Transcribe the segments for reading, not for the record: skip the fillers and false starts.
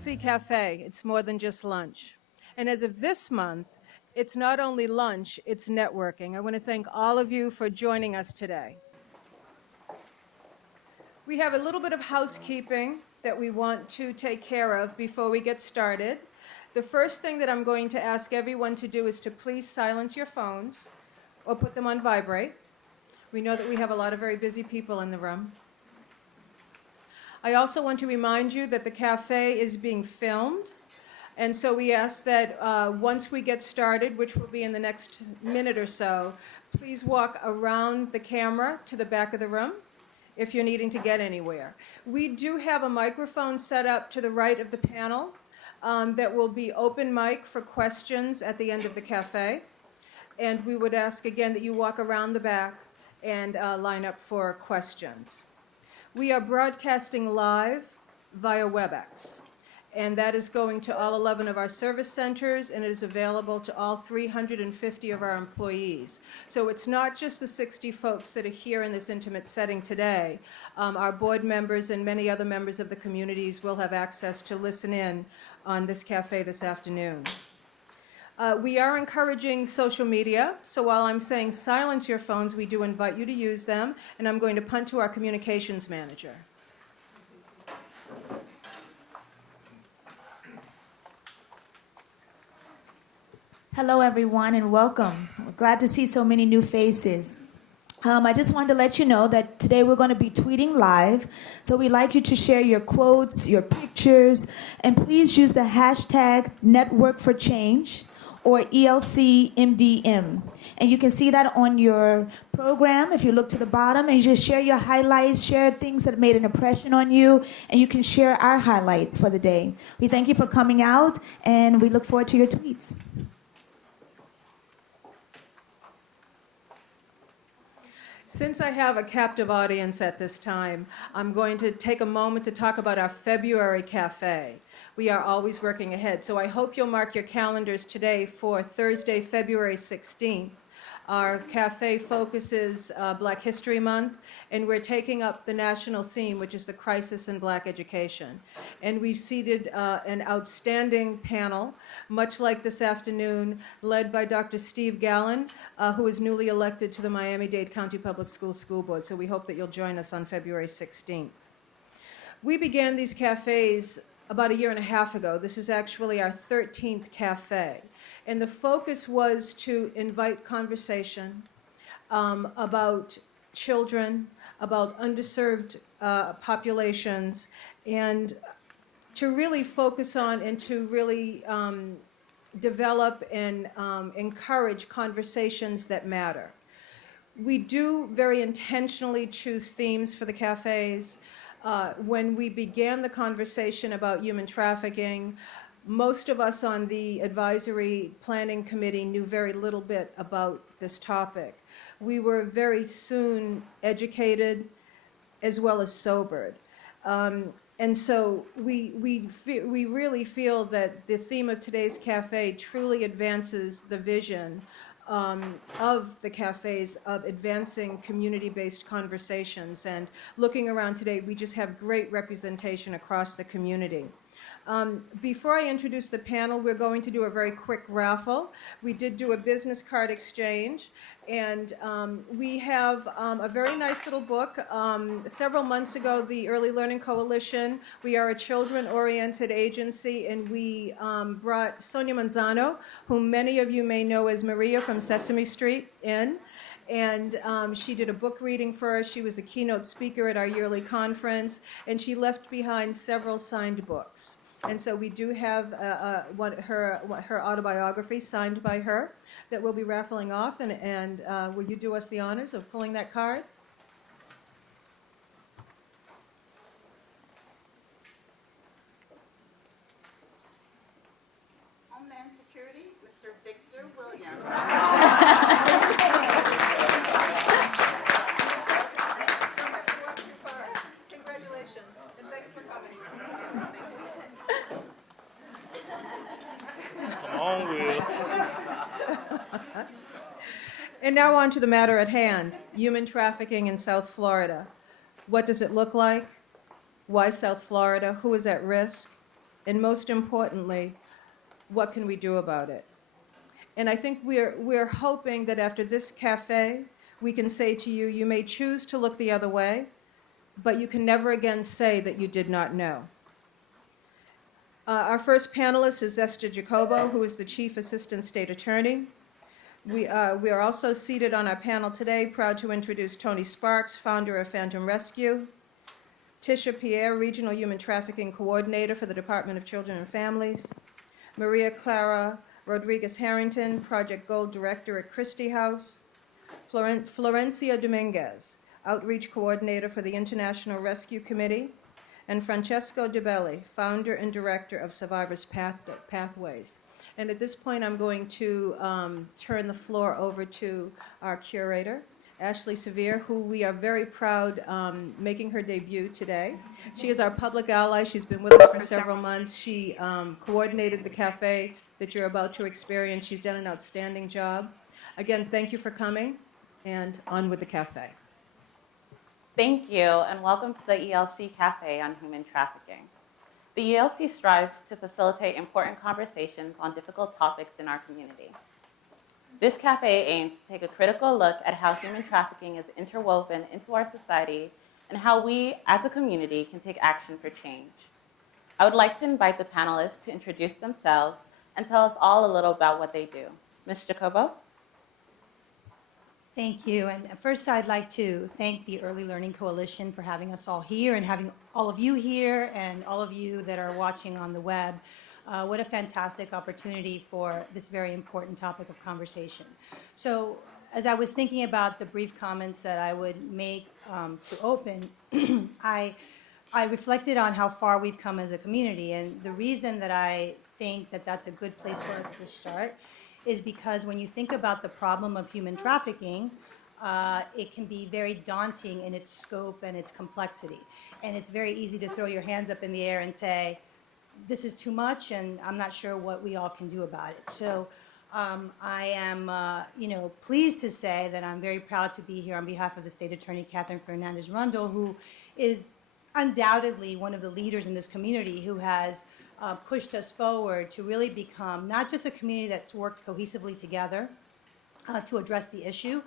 ELC Cafe, it's more than just lunch. And as of this month, it's not only lunch, it's networking. I want to thank all of you for joining us today. We have a little bit of housekeeping that we want to take care of before we get started. The first thing that I'm going to ask everyone to do is to please silence your phones or put them on vibrate. We know that we have a lot of very busy people in the room. I also want to remind you that the cafe is being filmed, and so we ask that once we get started, which will be in the next minute or so, please walk around the camera to the back of the room if you're needing to get anywhere. We do have a microphone set up to the right of the panel that will be open mic for questions at the end of the cafe, and we would ask again that you walk around the back and line up for questions. We are broadcasting live via WebEx, and that is going to all 11 of our service centers, and it is available to all 350 of our employees. So it's not just the 60 folks that are here in this intimate setting today. Our board members and many other members of the communities will have access to listen in on this cafe this afternoon. We are encouraging social media, so while I'm saying silence your phones, we do invite you to use them, and I'm going to punt to our communications manager. Hello, everyone, and welcome. We're glad to see so many new faces. I just wanted to let you know that today we're going to be tweeting live, so we'd like you to share your quotes, your pictures, and please use the hashtag #NetworkForChange or ELCMDM. And you can see that on your program if you look to the bottom, and you just share your highlights, share things that made an impression on you, and you can share our highlights for the day. We thank you for coming out, and we look forward to your tweets. Since I have a captive audience at this time, I'm going to take a moment to talk about our February cafe. We are always working ahead, so I hope you'll mark your calendars today for Thursday, February 16th. Our cafe focuses Black History Month, and we're taking up the national theme, which is the crisis in Black education. And we've seated an outstanding panel, much like this afternoon, led by Dr. Steve Gallen, who is newly elected to the Miami-Dade County Public Schools School Board. So we hope that you'll join us on February 16th. We began these cafes about a year and a half ago. This is actually our 13th cafe. And the focus was to invite conversation about children, about underserved populations, and to really focus on and to really develop and encourage conversations that matter. We do very intentionally choose themes for the cafes. When we began the conversation about human trafficking, most of us on the advisory planning committee knew very little bit about this topic. We were very soon educated as well as sobered. And so we really feel that the theme of today's cafe truly advances the vision of the cafes of advancing community-based conversations. And looking around today, we just have great representation across the community. Before I introduce the panel, we're going to do a very quick raffle. We did do a business card exchange, and we have a very nice little book. Several months ago, the Early Learning Coalition, we are a children-oriented agency, and we brought Sonia Manzano, whom many of you may know as Maria from Sesame Street, in. And she did a book reading for us. She was a keynote speaker at our yearly conference, and she left behind several signed books. And so we do have her autobiography signed by her that we'll be raffling off. And will you do us the honors of pulling that card? Homeland Security, Mr. Victor Williams. Congratulations, and thanks for coming. Come on, Will. And now on to the matter at hand, human trafficking in South Florida. What does it look like? Why South Florida? Who is at risk? And most importantly, what can we do about it? And I think we're hoping that after this cafe, we can say to you, you may choose to look the other way, but you can never again say that you did not know. Our first panelist is Esther Jacobo, who is the Chief Assistant State Attorney. We are also seated on our panel today, proud to introduce Tony Sparks, founder of Phantom Rescue, Tisha Pierre, Regional Human Trafficking Coordinator for the Department of Children and Families, Maria Clara Rodriguez Harrington, Project Gold Director at Christie House, Florencia Dominguez, Outreach Coordinator for the International Rescue Committee, and Francesco DeBelli, Founder and Director of Survivors Pathways. And at this point, I'm going to turn the floor over to our curator, Ashley Sevier, who we are very proud making her debut today. She is our public ally. She's been with us for several months. She coordinated the cafe that you're about to experience. She's done an outstanding job. Again, thank you for coming, and on with the cafe. Thank you, and welcome to the ELC Cafe on Human Trafficking. The ELC strives to facilitate important conversations on difficult topics in our community. This cafe aims to take a critical look at how human trafficking is interwoven into our society and how we, as a community, can take action for change. I would like to invite the panelists to introduce themselves and tell us all a little about what they do. Ms. Jacobo? Thank you. And first, I'd like to thank the Early Learning Coalition for having us all here and having all of you here and all of you that are watching on the web. What a fantastic opportunity for this very important topic of conversation. So, as I was thinking about the brief comments that I would make to open, I reflected on how far we've come as a community. And the reason that I think that that's a good place for us to start is because when you think about the problem of human trafficking, it can be very daunting in its scope and its complexity. And it's very easy to throw your hands up in the air and say, this is too much and I'm not sure what we all can do about it. So I am pleased to say that I'm very proud to be here on behalf of the State Attorney, Catherine Fernandez-Rundle, who is undoubtedly one of the leaders in this community who has pushed us forward to really become not just a community that's worked cohesively together to address the issue,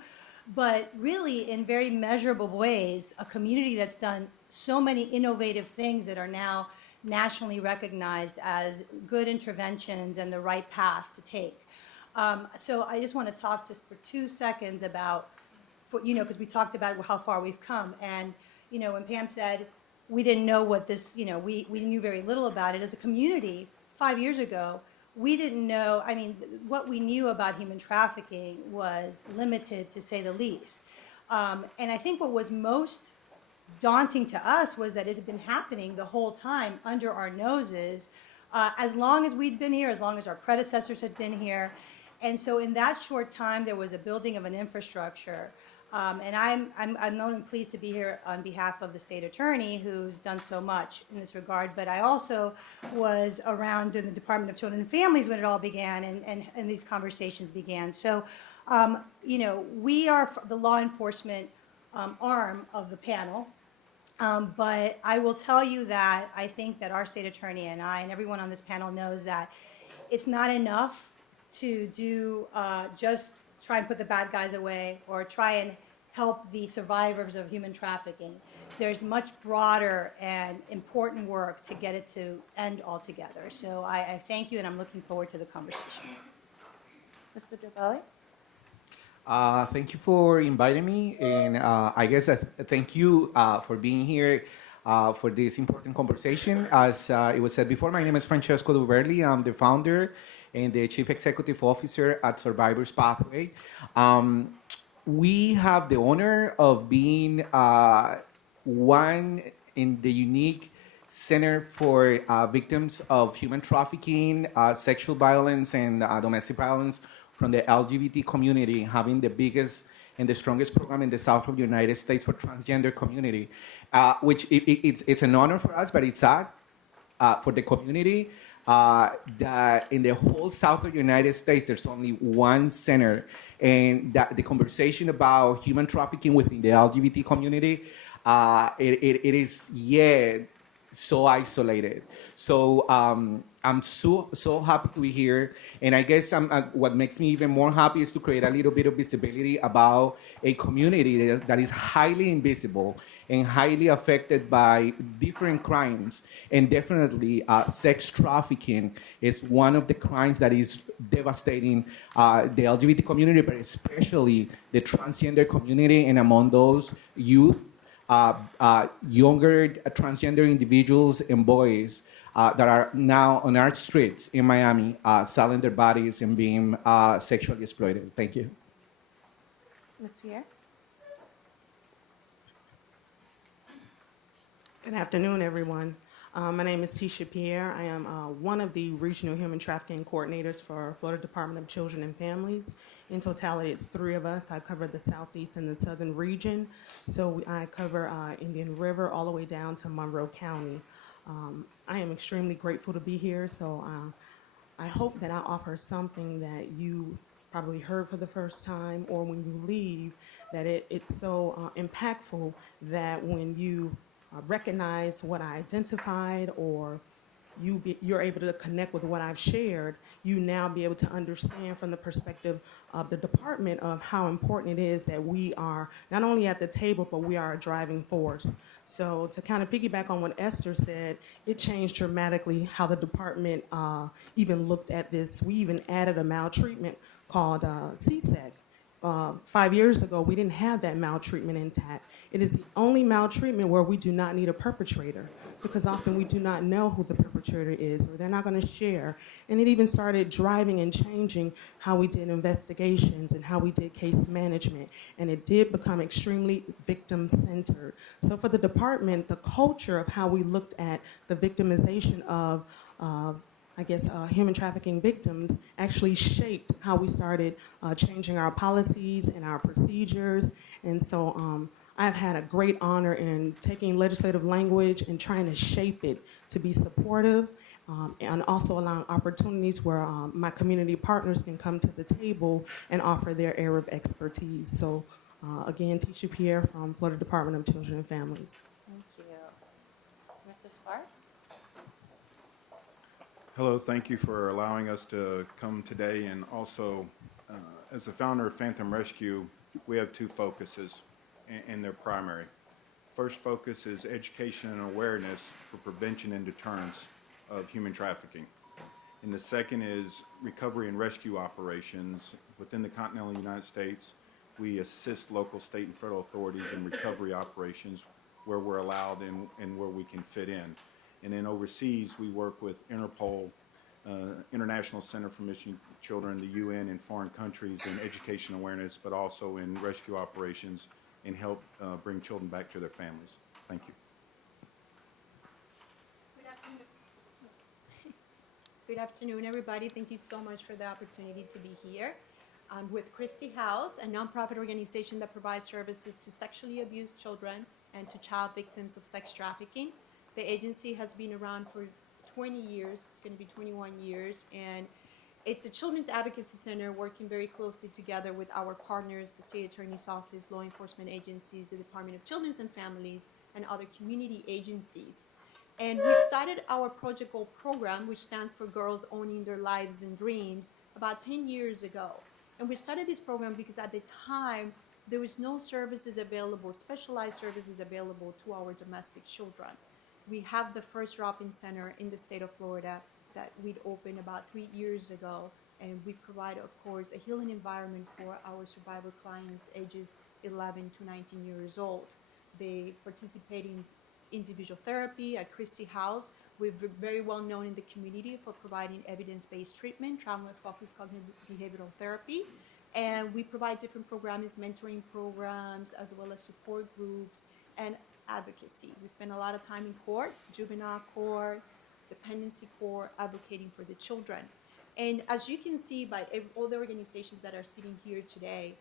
but really in very measurable ways, a community that's done so many innovative things that are now nationally recognized as good interventions and the right path to take. So I just want to talk just for 2 seconds about, because we talked about how far we've come. And, when Pam said, we didn't know what this, we knew very little about it. As a community, 5 years ago, we didn't know, what we knew about human trafficking was limited, to say the least. And I think what was most daunting to us was that it had been happening the whole time under our noses, as long as we'd been here, as long as our predecessors had been here. And so in that short time, there was a building of an infrastructure. And I'm not only pleased to be here on behalf of the state attorney, who's done so much in this regard, but I also was around in the Department of Children and Families when it all began and these conversations began. So, we are the law enforcement arm of the panel. But I will tell you that I think that our state attorney and I and everyone on this panel knows that it's not enough to do just try and put the bad guys away or try and help the survivors of human trafficking. There's much broader and important work to get it to end altogether. So I thank you, and I'm looking forward to the conversation. Mr. DeBelli? Thank you for inviting me, and I guess thank you for being here for this important conversation. As it was said before, my name is Francesco Duverli. I'm the founder and the Chief Executive Officer at Survivors Pathway. We have the honor of being one in the unique center for victims of human trafficking, sexual violence, and domestic violence from the LGBT community, having the biggest and the strongest program in the south of the United States for transgender community, which it's an honor for us, but it's sad for the community that in the whole south of the United States, there's only one center, and that the conversation about human trafficking within the LGBT community, it is so isolated. So I'm so happy to be here, and I guess what makes me even more happy is to create a little bit of visibility about a community that is highly invisible and highly affected by different crimes, and definitely sex trafficking is one of the crimes that is devastating the LGBT community, but especially the transgender community, and among those youth, younger transgender individuals and boys that are now on our streets in Miami selling their bodies and being sexually exploited. Thank you. Ms. Pierre? Good afternoon, everyone. My name is Tisha Pierre. I am one of the regional human trafficking coordinators for Florida Department of Children and Families. In totality, it's 3 of us. I cover the southeast and the southern region. So I cover Indian River all the way down to Monroe County. I am extremely grateful to be here. So I hope that I offer something that you probably heard for the first time, or when you leave, that it's so impactful that when you recognize what I identified, or you're able to connect with what I've shared, you now be able to understand from the perspective of the department of how important it is that we are not only at the table, but we are a driving force. So to kind of piggyback on what Esther said, it changed dramatically how the department even looked at this. We even added a maltreatment called CSEC. 5 years ago, we didn't have that maltreatment intact. It is the only maltreatment where we do not need a perpetrator, because often we do not know who the perpetrator is, or they're not going to share. And it even started driving and changing how we did investigations and how we did case management. And it did become extremely victim-centered. So for the department, the culture of how we looked at the victimization of human trafficking victims actually shaped how we started changing our policies and our procedures. And so I've had a great honor in taking legislative language and trying to shape it to be supportive, and also allowing opportunities where my community partners can come to the table and offer their area of expertise. So again, Tisha Pierre from Florida Department of Children and Families. Thank you. Mr. Sparks? Hello, thank you for allowing us to come today. And also, as the founder of Phantom Rescue, we have 2 focuses, and they're primary. First focus is education and awareness for prevention and deterrence of human trafficking. And the second is recovery and rescue operations. Within the continental United States, we assist local, state, and federal authorities in recovery operations where we're allowed and where we can fit in. And then overseas, we work with Interpol, International Center for Missing Children, the UN, and foreign countries in education awareness, but also in rescue operations, and help bring children back to their families. Thank you. Good afternoon, everybody. Thank you so much for the opportunity to be here. I'm with Christie House, a nonprofit organization that provides services to sexually abused children and to child victims of sex trafficking. The agency has been around for 20 years. It's going to be 21 years. And it's a children's advocacy center working very closely together with our partners, the State Attorney's Office, law enforcement agencies, the Department of Children and Families, and other community agencies. And we started our Project Goal program, which stands for Girls Owning Their Lives and Dreams, about 10 years ago. And we started this program because at the time, there was no services available, specialized services available to our domestic children. We have the first drop-in center in the state of Florida that we'd opened about 3 years ago, and we provide, of course, a healing environment for our survivor clients ages 11 to 19 years old. They participate in individual therapy at Christie House. We're very well known in the community for providing evidence-based treatment, trauma-focused cognitive behavioral therapy, and we provide different programs, mentoring programs, as well as support groups and advocacy. We spend a lot of time in court, juvenile court, dependency court, advocating for the children. And as you can see by all the organizations that are sitting here today,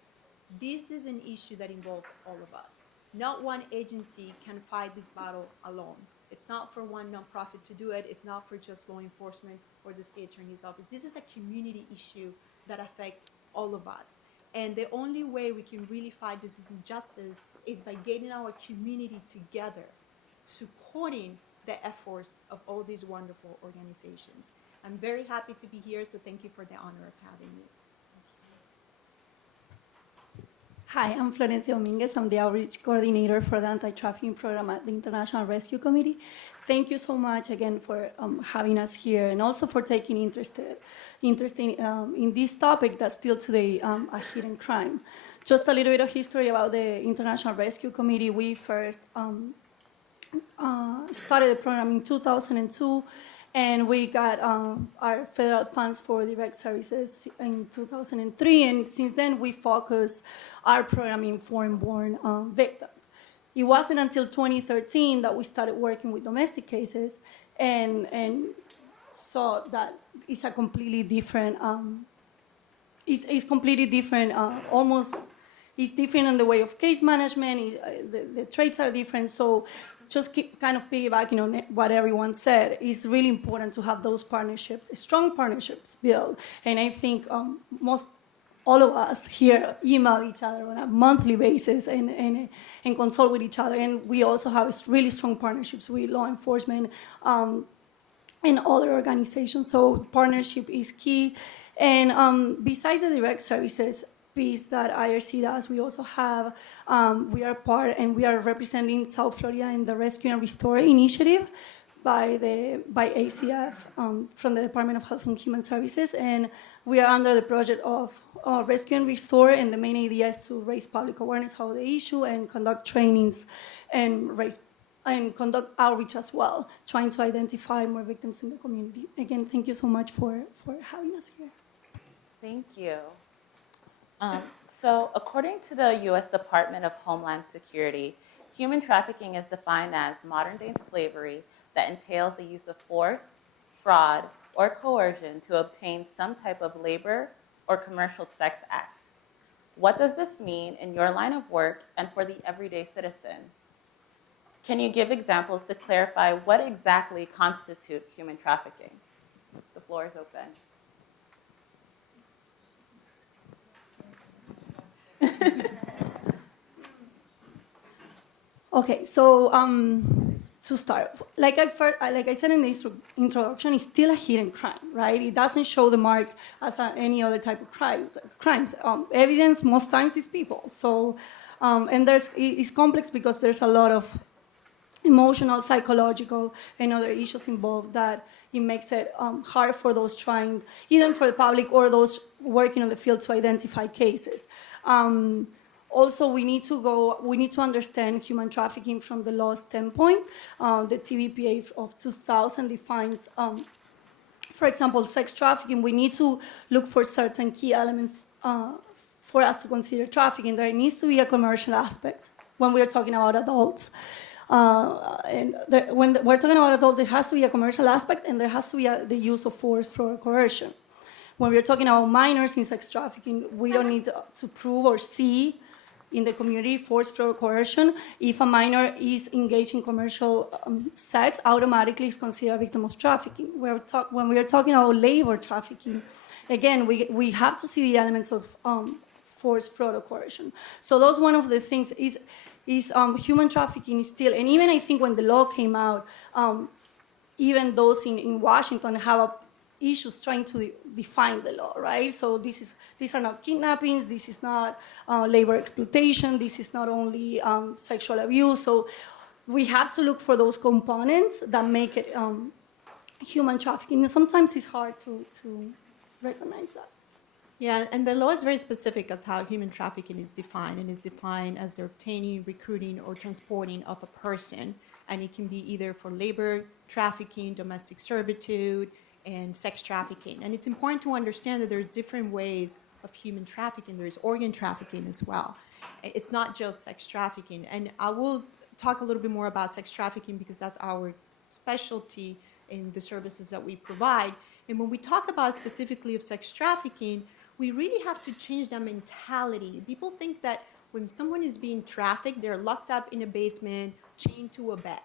this is an issue that involves all of us. Not one agency can fight this battle alone. It's not for one nonprofit to do it. It's not for just law enforcement or the state attorney's office. This is a community issue that affects all of us. And the only way we can really fight this injustice is by getting our community together supporting the efforts of all these wonderful organizations. I'm very happy to be here, so thank you for the honor of having me. Hi, I'm Florencia Dominguez. I'm the outreach coordinator for the anti-trafficking program at the International Rescue Committee. Thank you so much again for having us here and also for taking interest in this topic that's still today a hidden crime. Just a little bit of history about the International Rescue Committee. We first started the program in 2002, and we got our federal funds for direct services in 2003, and since then we focus our program in foreign-born victims. It wasn't until 2013 that we started working with domestic cases, and saw that it's a completely different, it's completely different, almost, it's different in the way of case management, the traits are different, so just keep kind of piggybacking on what everyone said. It's really important to have those partnerships, strong partnerships built. And I think all of us here email each other on a monthly basis and consult with each other. And we also have really strong partnerships with law enforcement and other organizations. So partnership is key. And besides the direct services piece that IRC does, we also have, we are part and we are representing South Florida in the Rescue and Restore initiative by ACF from the Department of Health and Human Services. And we are under the project of Rescue and Restore, and the main idea is to raise public awareness about the issue and conduct trainings and conduct outreach as well, trying to identify more victims in the community. Again, thank you so much for having us here. Thank you. So according to the U.S. Department of Homeland Security, human trafficking is defined as modern-day slavery that entails the use of force, fraud, or coercion to obtain some type of labor or commercial sex act. What does this mean in your line of work and for the everyday citizen? Can you give examples to clarify what exactly constitutes human trafficking? The floor is open. Okay, so to start, like I said in the introduction, it's still a hidden crime, right? It doesn't show the marks as any other type of crimes. Evidence most times is people. So, and it's complex because there's a lot of emotional, psychological, and other issues involved that it makes it hard for those trying, even for the public or those working on the field, to identify cases. Also, we need to understand human trafficking from the law standpoint. The TVPA of 2000 defines, for example, sex trafficking. We need to look for certain key elements for us to consider trafficking. There needs to be a commercial aspect when we're talking about adults. When we're talking about adults, there has to be a commercial aspect, and there has to be the use of force for coercion. When we're talking about minors in sex trafficking, we don't need to prove or see in the community force for coercion. If a minor is engaged in commercial sex, automatically is considered a victim of trafficking. When we are talking about labor trafficking, again, we have to see the elements of force, fraud, or coercion. So those one of the things is human trafficking is still, and even I think when the law came out, even those in Washington have issues trying to define the law, right? So these are not kidnappings, this is not labor exploitation, this is not only sexual abuse. So we have to look for those components that make it human trafficking. And sometimes it's hard to recognize that. Yeah, and the law is very specific as how human trafficking is defined, and is defined as the obtaining, recruiting, or transporting of a person. And it can be either for labor trafficking, domestic servitude, and sex trafficking. And it's important to understand that there's different ways of human trafficking. There's organ trafficking as well. It's not just sex trafficking. And I will talk a little bit more about sex trafficking because that's our specialty in the services that we provide. And when we talk about specifically of sex trafficking, we really have to change that mentality. People think that when someone is being trafficked, they're locked up in a basement, chained to a bed,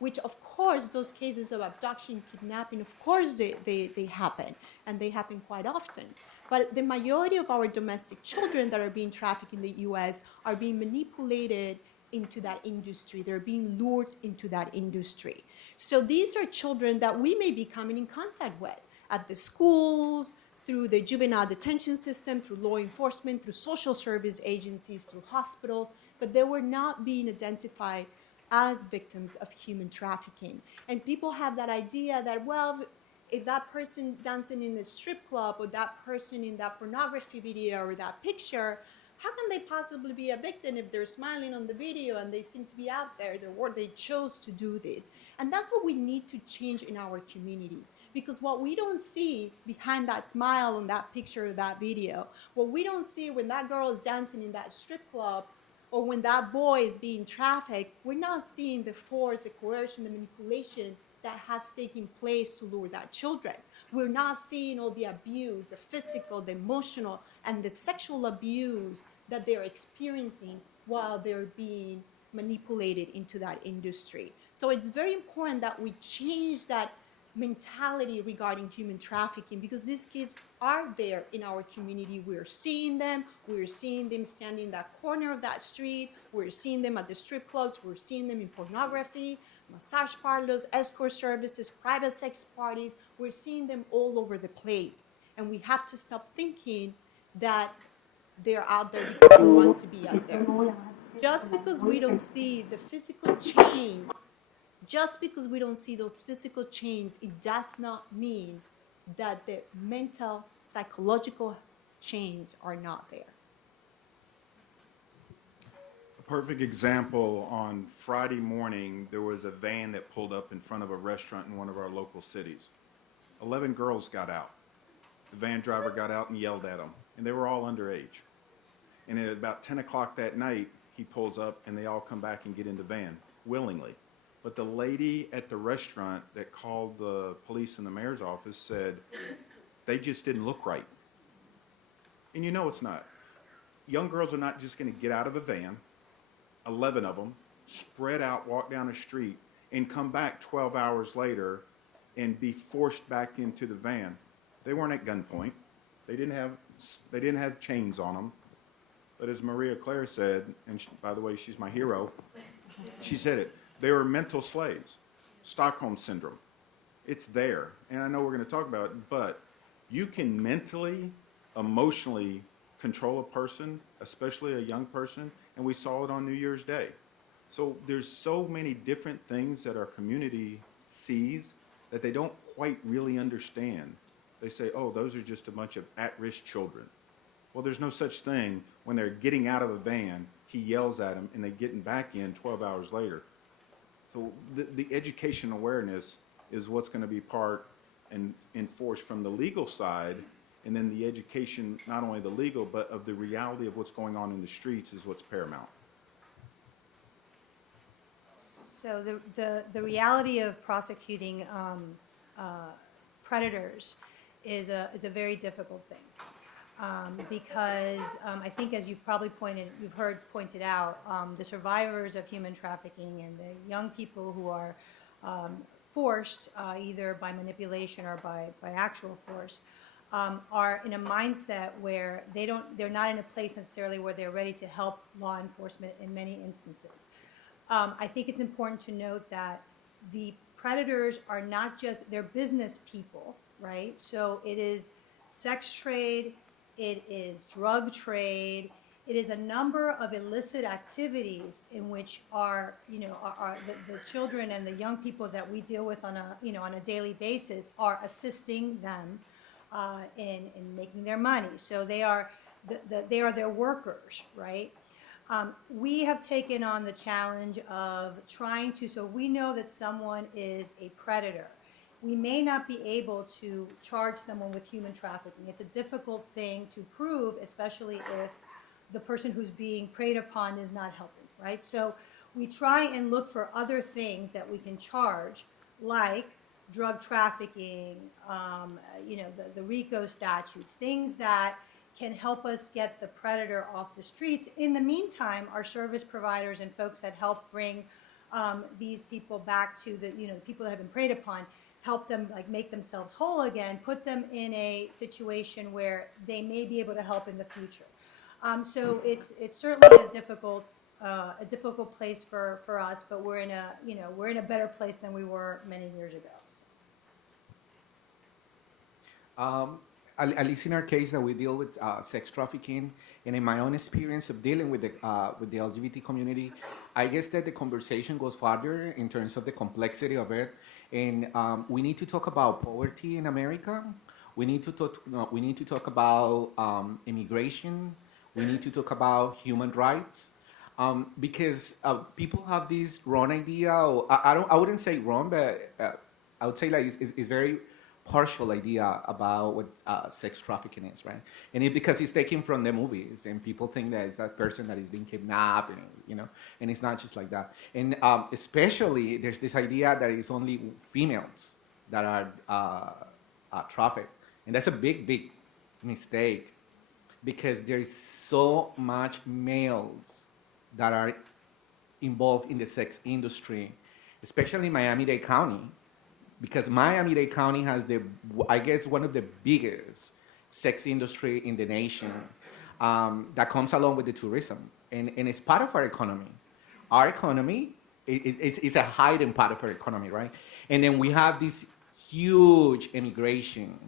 which of course, those cases of abduction, kidnapping, of course they happen, and they happen quite often. But the majority of our domestic children that are being trafficked in the US are being manipulated into that industry. They're being lured into that industry. So these are children that we may be coming in contact with at the schools, through the juvenile detention system, through law enforcement, through social service agencies, through hospitals, but they were not being identified as victims of human trafficking. And people have that idea that, well, if that person dancing in the strip club or that person in that pornography video or that picture, how can they possibly be a victim if they're smiling on the video and they seem to be out there, they chose to do this? And that's what we need to change in our community. Because what we don't see behind that smile on that picture or that video, what we don't see when that girl is dancing in that strip club or when that boy is being trafficked, we're not seeing the force, the coercion, the manipulation that has taken place to lure that children. We're not seeing all the abuse, the physical, the emotional, and the sexual abuse that they're experiencing while they're being manipulated into that industry. So it's very important that we change that mentality regarding human trafficking, because these kids are there in our community. We're seeing them standing in that corner of that street, we're seeing them at the strip clubs, we're seeing them in pornography, massage parlors, escort services, private sex parties. We're seeing them all over the place, and we have to stop thinking that they're out there because they want to be out there. Just because we don't see the physical chains, just because we don't see those physical chains, it does not mean that the mental, psychological chains are not there. A perfect example, on Friday morning, there was a van that pulled up in front of a restaurant in one of our local cities. 11 girls got out. The van driver got out and yelled at them, and they were all underage. And at about 10 o'clock that night, he pulls up and they all come back and get in the van willingly. But the lady at the restaurant that called the police and the mayor's office said they just didn't look right. And you know it's not. Young girls are not just going to get out of a van, 11 of them, spread out, walk down a street, and come back 12 hours later and be forced back into the van. They weren't at gunpoint. They didn't have chains on them. But as Maria Claire said, and by the way, she's my hero, she said it. They were mental slaves. Stockholm Syndrome. It's there. And I know we're going to talk about it, but you can mentally, emotionally control a person, especially a young person, and we saw it on New Year's Day. So there's so many different things that our community sees that they don't quite really understand. They say, oh, those are just a bunch of at-risk children. Well, there's no such thing. When they're getting out of a van, he yells at them, and they're getting back in 12 hours later. So the education awareness is what's going to be part and enforced from the legal side, and then the education, not only the legal, but of the reality of what's going on in the streets is what's paramount. So the reality of prosecuting predators is a very difficult thing. Because I think, as you've heard pointed out, the survivors of human trafficking and the young people who are forced, either by manipulation or by actual force, are in a mindset where they're not in a place necessarily where they're ready to help law enforcement in many instances. I think it's important to note that the predators are not just, they're business people, right? So it is sex trade, it is drug trade, it is a number of illicit activities in which the children and the young people that we deal with on a daily basis are assisting them in making their money. So they are their workers, right? We have taken on the challenge of trying to, so we know that someone is a predator. We may not be able to charge someone with human trafficking. It's a difficult thing to prove, especially if the person who's being preyed upon is not helping, right? So we try and look for other things that we can charge, like drug trafficking, the RICO statutes, things that can help us get the predator off the streets. In the meantime, our service providers and folks that help bring these people back to the people that have been preyed upon, help them make themselves whole again, put them in a situation where they may be able to help in the future. So it's certainly a difficult a difficult place for us, but we're in a better place than we were many years ago. So. At least in our case that we deal with sex trafficking, and in my own experience of dealing with the LGBT community, I guess that the conversation goes farther in terms of the complexity of it. And we need to talk about poverty in America. We need to talk. We need to talk about immigration. We need to talk about human rights, because people have this wrong idea. Or I wouldn't say wrong, but I would say like it's very partial idea about what sex trafficking is, right? And because it's taken from the movies, and people think that it's that person that is being kidnapped, and it's not just like that. And especially, there's this idea that it's only females that are trafficked, and that's a big, big mistake, because there's so much males that are involved in the sex industry, especially in Miami-Dade County. Because Miami-Dade County has I guess, one of the biggest sex industry in the nation, that comes along with the tourism. And it's part of our economy. Our economy is a hidden part of our economy, right? And then we have this huge immigration,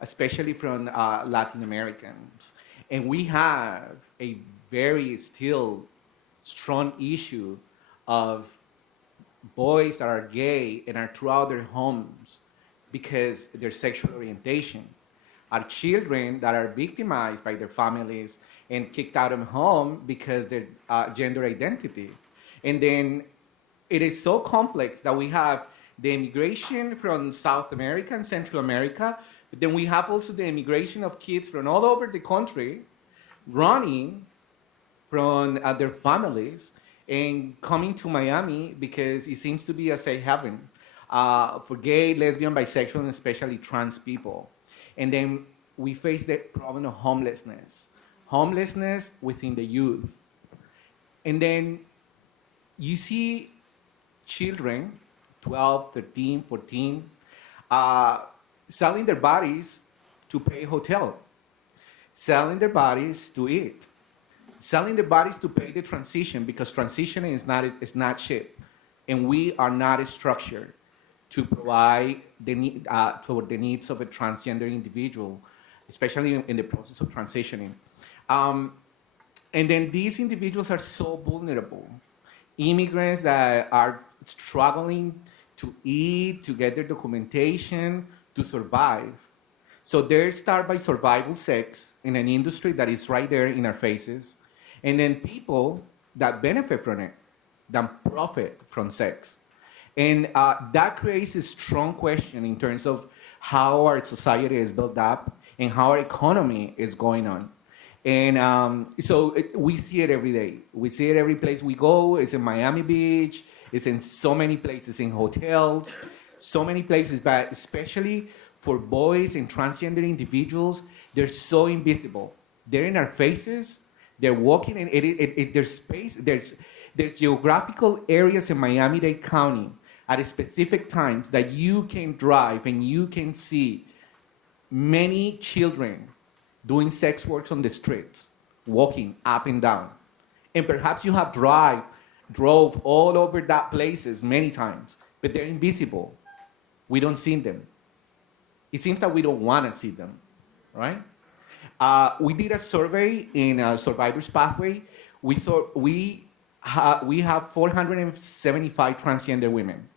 especially from Latin Americans. And we have a very still strong issue of boys that are gay and are throughout their homes because their sexual orientation, are children that are victimized by their families and kicked out of home because their gender identity. And then it is so complex that we have the immigration from South America and Central America, but then we have also the immigration of kids from all over the country running from their families and coming to Miami because it seems to be a safe haven for gay, lesbian, bisexual, and especially trans people. And then we face the problem of homelessness within the youth. And then you see children, 12, 13, 14, selling their bodies to pay hotel, selling their bodies to eat, selling their bodies to pay the transition, because transitioning is not cheap, and we are not structured to provide for the needs of a transgender individual, especially in the process of transitioning. And then these individuals are so vulnerable. Immigrants that are struggling to eat, to get their documentation, to survive. So they start by survival sex in an industry that is right there in our faces. And then people that benefit from it, that profit from sex. And that creates a strong question in terms of how our society is built up and how our economy is going on. And we see it every day. We see it every place we go. It's in Miami Beach. It's in so many places, in hotels, so many places. But especially for boys and transgender individuals, they're so invisible. They're in our faces. They're walking in. There's space. There's geographical areas in Miami-Dade County at specific times that you can drive and you can see many children doing sex work on the streets, walking up and down. And perhaps you have drove all over that places many times, but they're invisible. We don't see them. It seems that we don't want to see them, right? We did a survey in Survivors Pathway. We have 475 transgender women.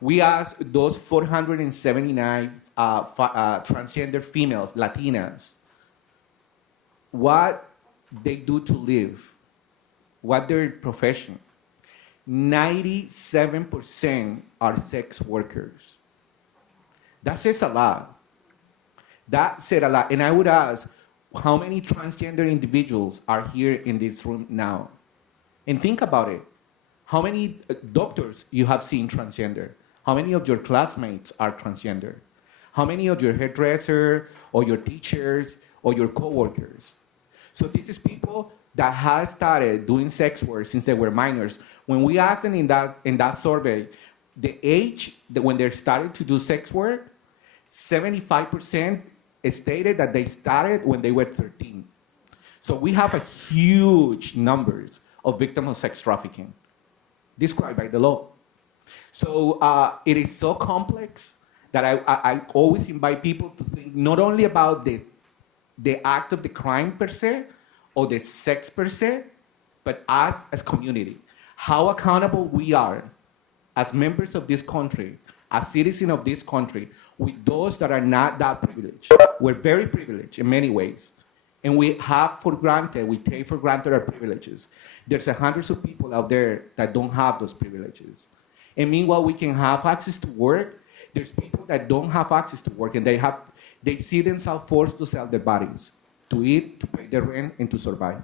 We asked those 479 transgender females, Latinas, what they do to live, what their profession. 97% are sex workers. That says a lot. That said a lot. And I would ask, how many transgender individuals are here in this room now? And think about it. How many doctors you have seen transgender? How many of your classmates are transgender? How many of your hairdresser or your teachers or your coworkers? So this is people that have started doing sex work since they were minors. When we asked them in that survey, the age that when they started to do sex work, 75% stated that they started when they were 13. So we have a huge numbers of victims of sex trafficking, described by the law. So it is so complex that I always invite people to think not only about the act of the crime per se, or the sex per se, but us as community. How accountable we are as members of this country, as citizens of this country, with those that are not that privileged. We're very privileged in many ways. And we take for granted our privileges. There's hundreds of people out there that don't have those privileges. And meanwhile, we can have access to work. There's people that don't have access to work, and they see themselves forced to sell their bodies, to eat, to pay their rent, and to survive.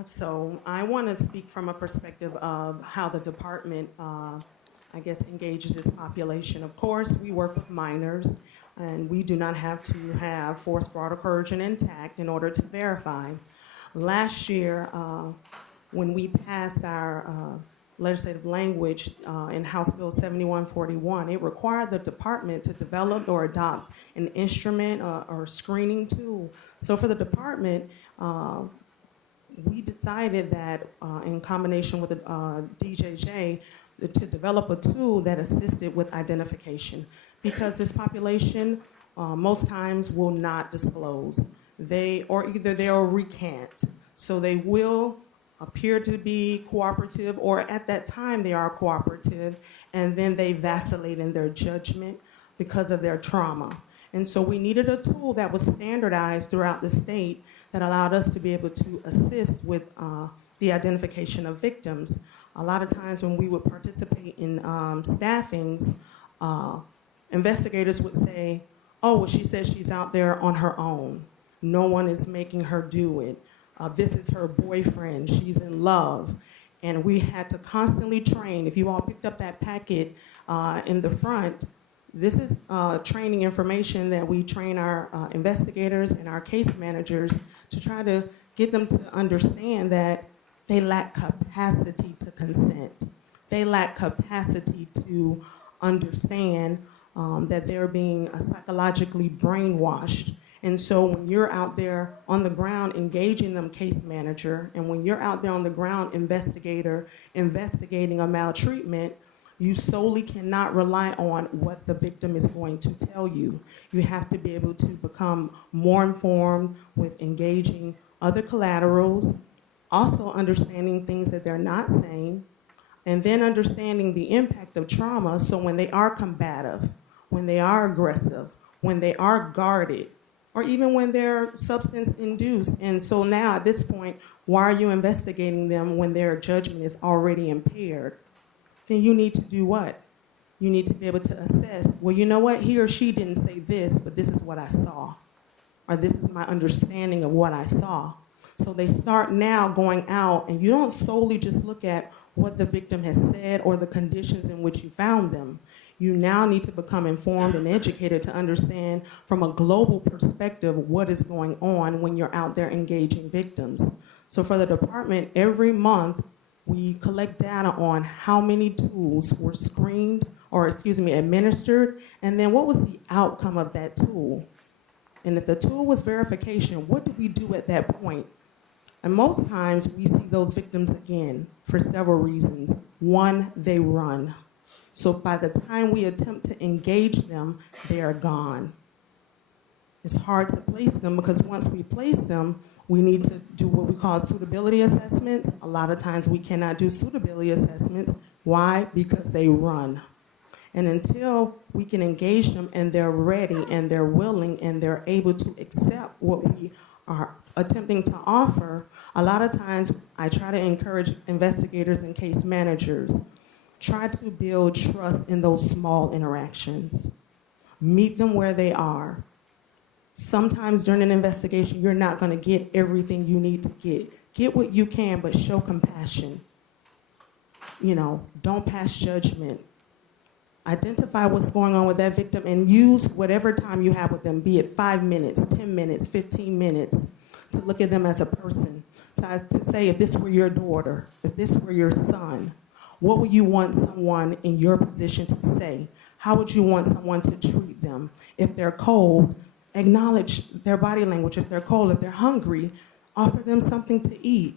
So I want to speak from a perspective of how the department, engages this population. Of course, we work with minors, and we do not have to have force, fraud, or coercion intact in order to verify. Last year, when we passed our legislative language in House Bill 7141, it required the department to develop or adopt an instrument or screening tool. So for the department, we decided that in combination with the DJJ to develop a tool that assisted with identification, because this population most times will not disclose. Either they'll recant. So they will appear to be cooperative, or at that time they are cooperative, and then they vacillate in their judgment because of their trauma. And so we needed a tool that was standardized throughout the state that allowed us to be able to assist with the identification of victims. A lot of times when we would participate in staffings, investigators would say, oh, well, she says she's out there on her own. No one is making her do it. This is her boyfriend. She's in love. And we had to constantly train. If you all picked up that packet in the front, this is training information that we train our investigators and our case managers to try to get them to understand that they lack capacity to consent. They lack capacity to understand that they're being psychologically brainwashed. And so when you're out there on the ground engaging them, case manager, and when you're out there on the ground, investigator, investigating a maltreatment, you solely cannot rely on what the victim is going to tell you. You have to be able to become more informed with engaging other collaterals, also understanding things that they're not saying, and then understanding the impact of trauma. So when they are combative, when they are aggressive, when they are guarded, or even when they're substance induced. And so now at this point, why are you investigating them when their judgment is already impaired? Then you need to do what? You need to be able to assess, well, you know what, he or she didn't say this, but this is what I saw. Or this is my understanding of what I saw. So they start now going out, and you don't solely just look at what the victim has said or the conditions in which you found them. You now need to become informed and educated to understand from a global perspective what is going on when you're out there engaging victims. So for the department, every month, we collect data on how many tools were screened, or administered, and then what was the outcome of that tool. And if the tool was verification, what did we do at that point? And most times we see those victims again for several reasons. One, they run. So by the time we attempt to engage them, they are gone. It's hard to place them because once we place them, we need to do what we call suitability assessments. A lot of times we cannot do suitability assessments. Why? Because they run. And until we can engage them and they're ready and they're willing and they're able to accept what we are attempting to offer, a lot of times I try to encourage investigators and case managers, try to build trust in those small interactions. Meet them where they are. Sometimes during an investigation, you're not going to get everything you need to get. Get what you can, but show compassion. Don't pass judgment. Identify what's going on with that victim and use whatever time you have with them, be it 5 minutes, 10 minutes, 15 minutes, to look at them as a person. To say, if this were your daughter, if this were your son, what would you want someone in your position to say? How would you want someone to treat them? If they're cold, acknowledge their body language. If they're cold, if they're hungry, offer them something to eat.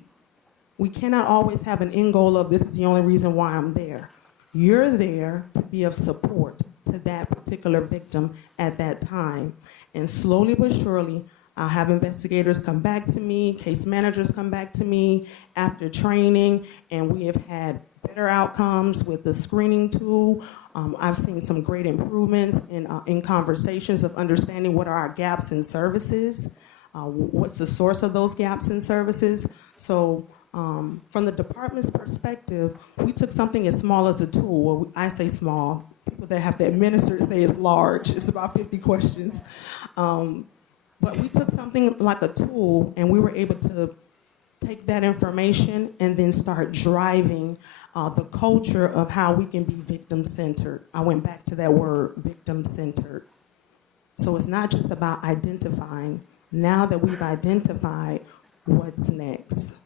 We cannot always have an end goal of this is the only reason why I'm there. You're there to be of support to that particular victim at that time. And slowly but surely, I'll have investigators come back to me, case managers come back to me after training, and we have had better outcomes with the screening tool. I've seen some great improvements in conversations of understanding what are our gaps in services, what's the source of those gaps in services. So from the department's perspective, we took something as small as a tool. Well, I say small. People that have to administer it say it's large. It's about 50 questions. But we took something like a tool, and we were able to take that information and then start driving the culture of how we can be victim-centered. I went back to that word, victim-centered. So it's not just about identifying. Now that we've identified, what's next?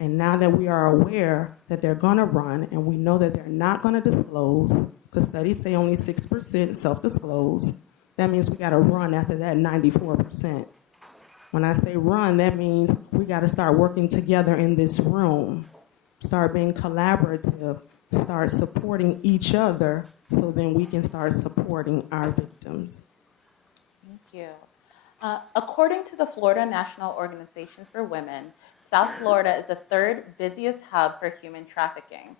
And now that we are aware that they're going to run, and we know that they're not going to disclose, because studies say only 6% self-disclose, that means we got to run after that 94%. When I say run, that means we got to start working together in this room, start being collaborative, start supporting each other, so then we can start supporting our victims. Thank you. According to the Florida National Organization for Women, South Florida is the third busiest hub for human trafficking.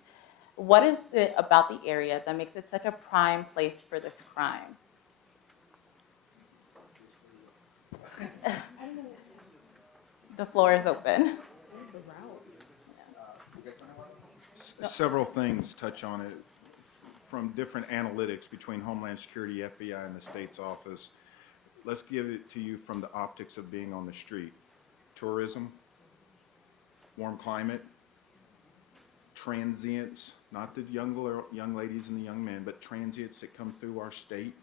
What is it about the area that makes it such a prime place for this crime? The floor is open. Several things touch on it from different analytics between Homeland Security, FBI, and the state's office. Let's give it to you from the optics of being on the street. Tourism, warm climate, transients, not the young ladies and the young men, but transients that come through our state,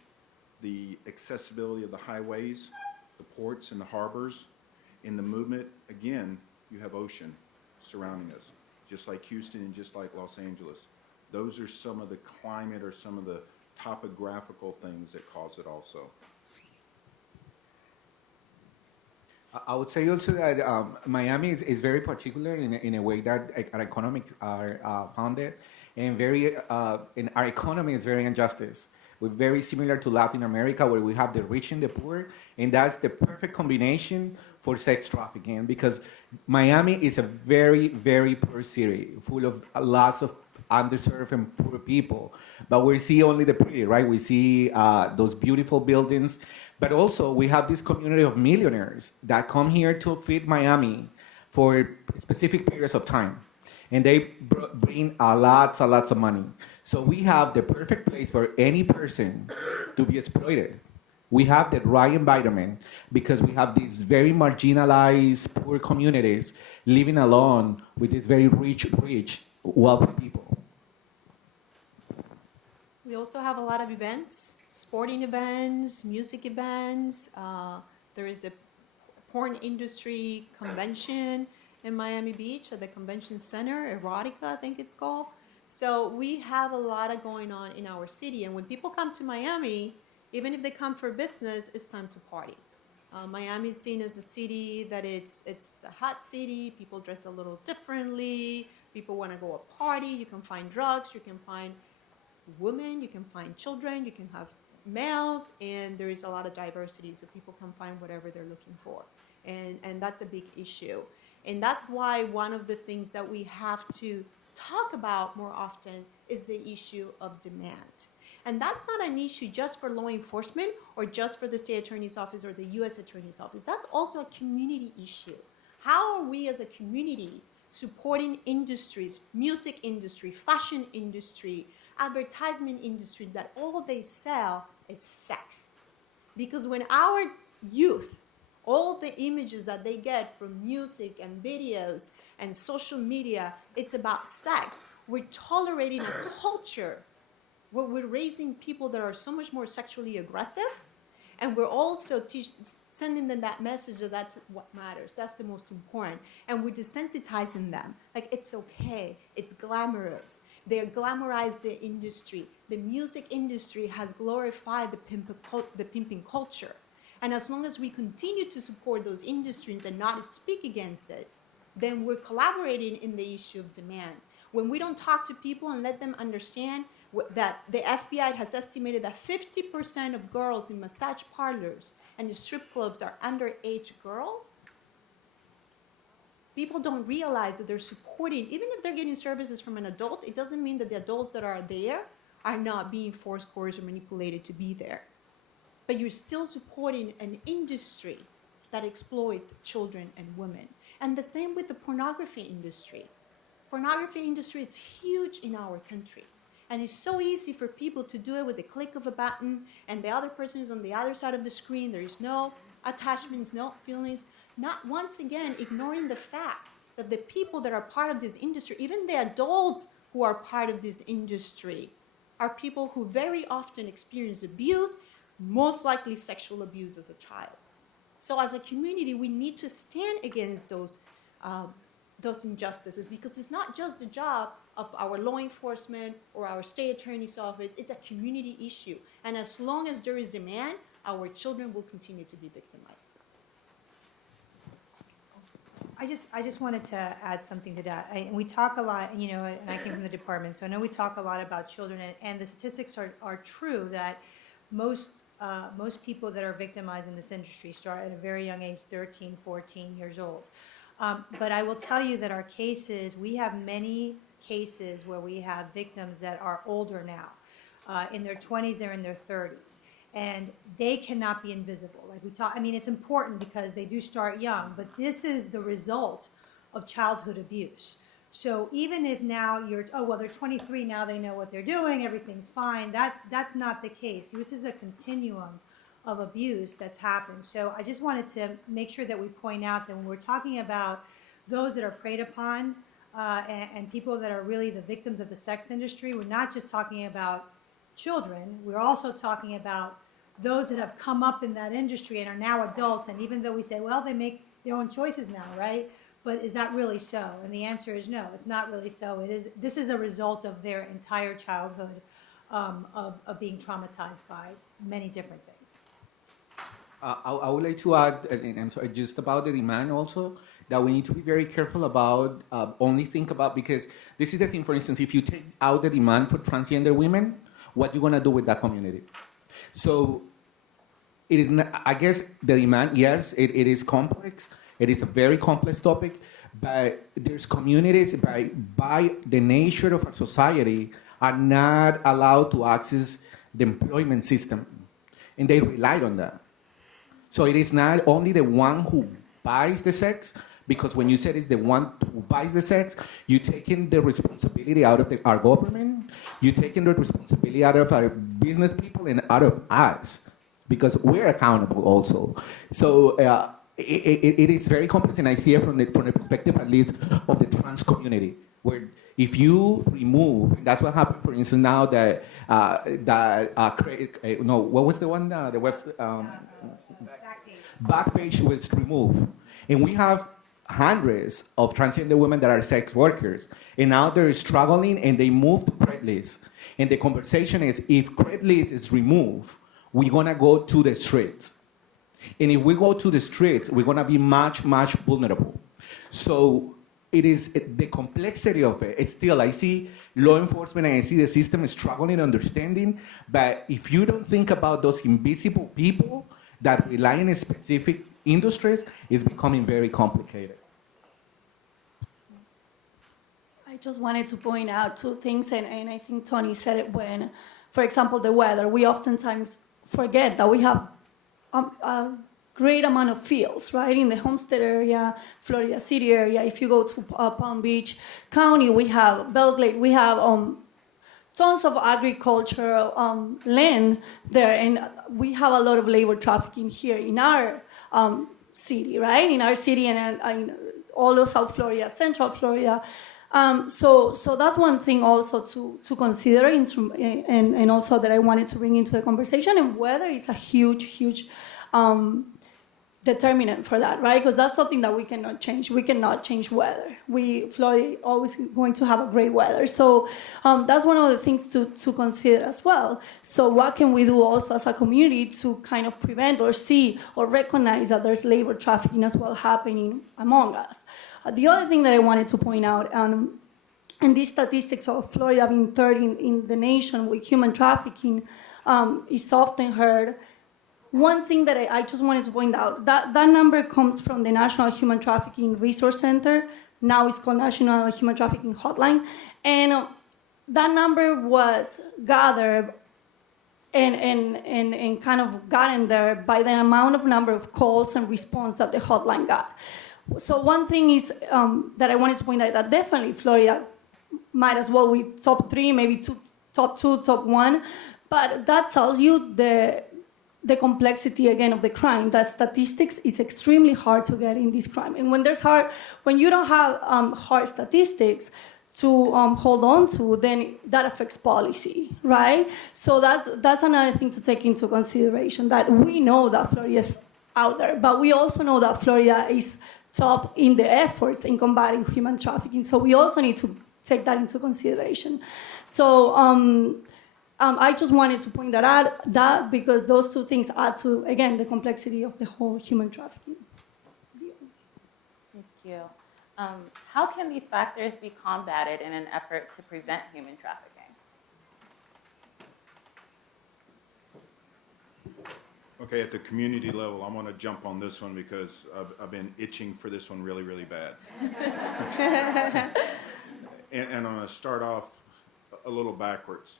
the accessibility of the highways, the ports and the harbors. In the movement, again, you have ocean surrounding us, just like Houston and just like Los Angeles. Those are some of the climate or some of the topographical things that cause it also. I would say also that Miami is very particular in a way that our economics are founded, and and our economy is very injustice. We're very similar to Latin America, where we have the rich and the poor, and that's the perfect combination for sex trafficking, because Miami is a very, very poor city, full of lots of underserved and poor people. But we see only the pretty, right? We see those beautiful buildings, but also we have this community of millionaires that come here to feed Miami for specific periods of time. And they bring lots of money. So we have the perfect place for any person to be exploited. We have the right environment because we have these very marginalized, poor communities living alone with these very rich, wealthy people. We also have a lot of events, sporting events, music events. There is a porn industry convention in Miami Beach at the convention center, Erotica, I think it's called. So we have a lot of going on in our city. And when people come to Miami, even if they come for business, it's time to party. Miami is seen as a city that it's a hot city. People dress a little differently. People want to go a party. You can find drugs. You can find women. You can find children. You can have males. And there is a lot of diversity, so people can find whatever they're looking for. And that's a big issue. And that's why one of the things that we have to talk about more often is the issue of demand. And that's not an issue just for law enforcement or just for the state attorney's office or the U.S. attorney's office. That's also a community issue. How are we as a community supporting industries, music industry, fashion industry, advertisement industries, that all they sell is sex? Because when our youth, all the images that they get from music and videos and social media, it's about sex. We're tolerating a culture where we're raising people that are so much more sexually aggressive, and we're also sending them that message that that's what matters, that's the most important, and we're desensitizing them. Like, it's okay, it's glamorous. They glamorize the industry. The music industry has glorified the pimping culture. And as long as we continue to support those industries and not speak against it, then we're collaborating in the issue of demand. When we don't talk to people and let them understand that the FBI has estimated that 50% of girls in massage parlors and in strip clubs are underage girls, people don't realize that they're supporting, even if they're getting services from an adult, it doesn't mean that the adults that are there are not being forced, coerced, or manipulated to be there. But you're still supporting an industry that exploits children and women. And the same with the pornography industry. Pornography industry is huge in our country. And it's so easy for people to do it with the click of a button, and the other person is on the other side of the screen. There is no attachments, no feelings. Not once again ignoring the fact that the people that are part of this industry, even the adults who are part of this industry, are people who very often experience abuse, most likely sexual abuse as a child. So as a community, we need to stand against those injustices, because it's not just the job of our law enforcement or our state attorney's office, it's a community issue. And as long as there is demand, our children will continue to be victimized. I just wanted to add something to that. We talk a lot, and I came from the department, so I know we talk a lot about children, and the statistics are true that most people that are victimized in this industry start at a very young age, 13, 14 years old. But I will tell you that our cases, we have many cases where we have victims that are older now, in their 20s or in their 30s. And they cannot be invisible. Like we talk, it's important because they do start young, but this is the result of childhood abuse. So even if now they're 23, now they know what they're doing, everything's fine, that's not the case. This is a continuum of abuse that's happened. So I just wanted to make sure that we point out that when we're talking about those that are preyed upon and people that are really the victims of the sex industry, we're not just talking about children, we're also talking about those that have come up in that industry and are now adults. And even though we say, well, they make their own choices now, right? But is that really so? And the answer is no, it's not really so. This is a result of their entire childhood of being traumatized by many different things. I would like to add, and I'm sorry, just about the demand also, that we need to be very careful about only think about, because this is the thing, for instance, if you take out the demand for transgender women, what you're gonna do with that community? So it is not, I guess the demand, yes, it is complex. It is a very complex topic, but there's communities by the nature of our society are not allowed to access the employment system, and they rely on that. So it is not only the one who buys the sex, because when you said it's the one who buys the sex, you're taking the responsibility out of our government, you're taking the responsibility out of our business people and out of us, because we're accountable also. So it is very complex, and I see it from the perspective, at least, of the trans community, where if you remove, and that's what happened, for instance, now that, what was the one, the website? Backpage was removed. And we have hundreds of transgender women that are sex workers. And now they're struggling and they move to Craigslist. And the conversation is, if Craigslist is removed, we're gonna go to the streets. And if we go to the streets, we're gonna be much, much vulnerable. So it is the complexity of it. It's still, I see law enforcement and I see the system struggling understanding, but if you don't think about those invisible people that rely on specific industries, it's becoming very complicated. I just wanted to point out two things, and I think Tony said it when, for example, the weather. We oftentimes forget that we have a great amount of fields, right? In the Homestead area, Florida City area. If you go to Palm Beach County, we have Belle Glade, we have tons of agricultural land there, and we have a lot of labor trafficking here in our city, right? In our city and all of South Florida, Central Florida. So that's one thing also to consider, and also that I wanted to bring into the conversation. And weather is a huge determinant for that, right? Because that's something that we cannot change. We cannot change weather. Florida always going to have a great weather. So that's one of the things to consider as well. So what can we do also as a community to kind of prevent or see or recognize that there's labor trafficking as well happening among us? The other thing that I wanted to point out, and these statistics of Florida being third in the nation with human trafficking is often heard. One thing that I just wanted to point out, that number comes from the National Human Trafficking Resource Center. Now it's called National Human Trafficking Hotline. And that number was gathered and kind of gotten there by the number of calls and response that the hotline got. So one thing is that I wanted to point out that definitely Florida might as well be top 3, maybe top 2, top 1. But that tells you the complexity again of the crime. That statistics is extremely hard to get in this crime, and when you don't have hard statistics to hold on to, then that affects policy, right? So that's another thing to take into consideration. That we know that Florida is out there, but we also know that Florida is top in the efforts in combating human trafficking. So we also need to take that into consideration. So. I just wanted to point that out, because those two things add to, again, the complexity of the whole human trafficking deal. Thank you. How can these factors be combated in an effort to prevent human trafficking? Okay, at the community level, I'm going to jump on this one because I've been itching for this one really, really bad. and I'm going to start off a little backwards.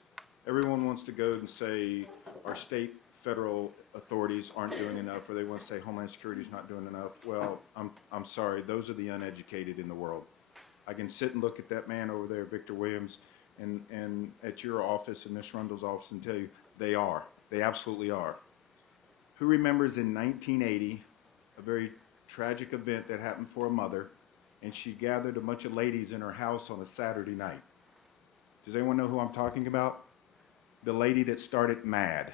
Everyone wants to go and say our state, federal authorities aren't doing enough, or they want to say Homeland Security is not doing enough. Well, I'm sorry, those are the uneducated in the world. I can sit and look at that man over there, Victor Williams, and at your office and Ms. Rundle's office and tell you they are. They absolutely are. Who remembers in 1980 a very tragic event that happened for a mother, and she gathered a bunch of ladies in her house on a Saturday night? Does anyone know who I'm talking about? The lady that started MAD,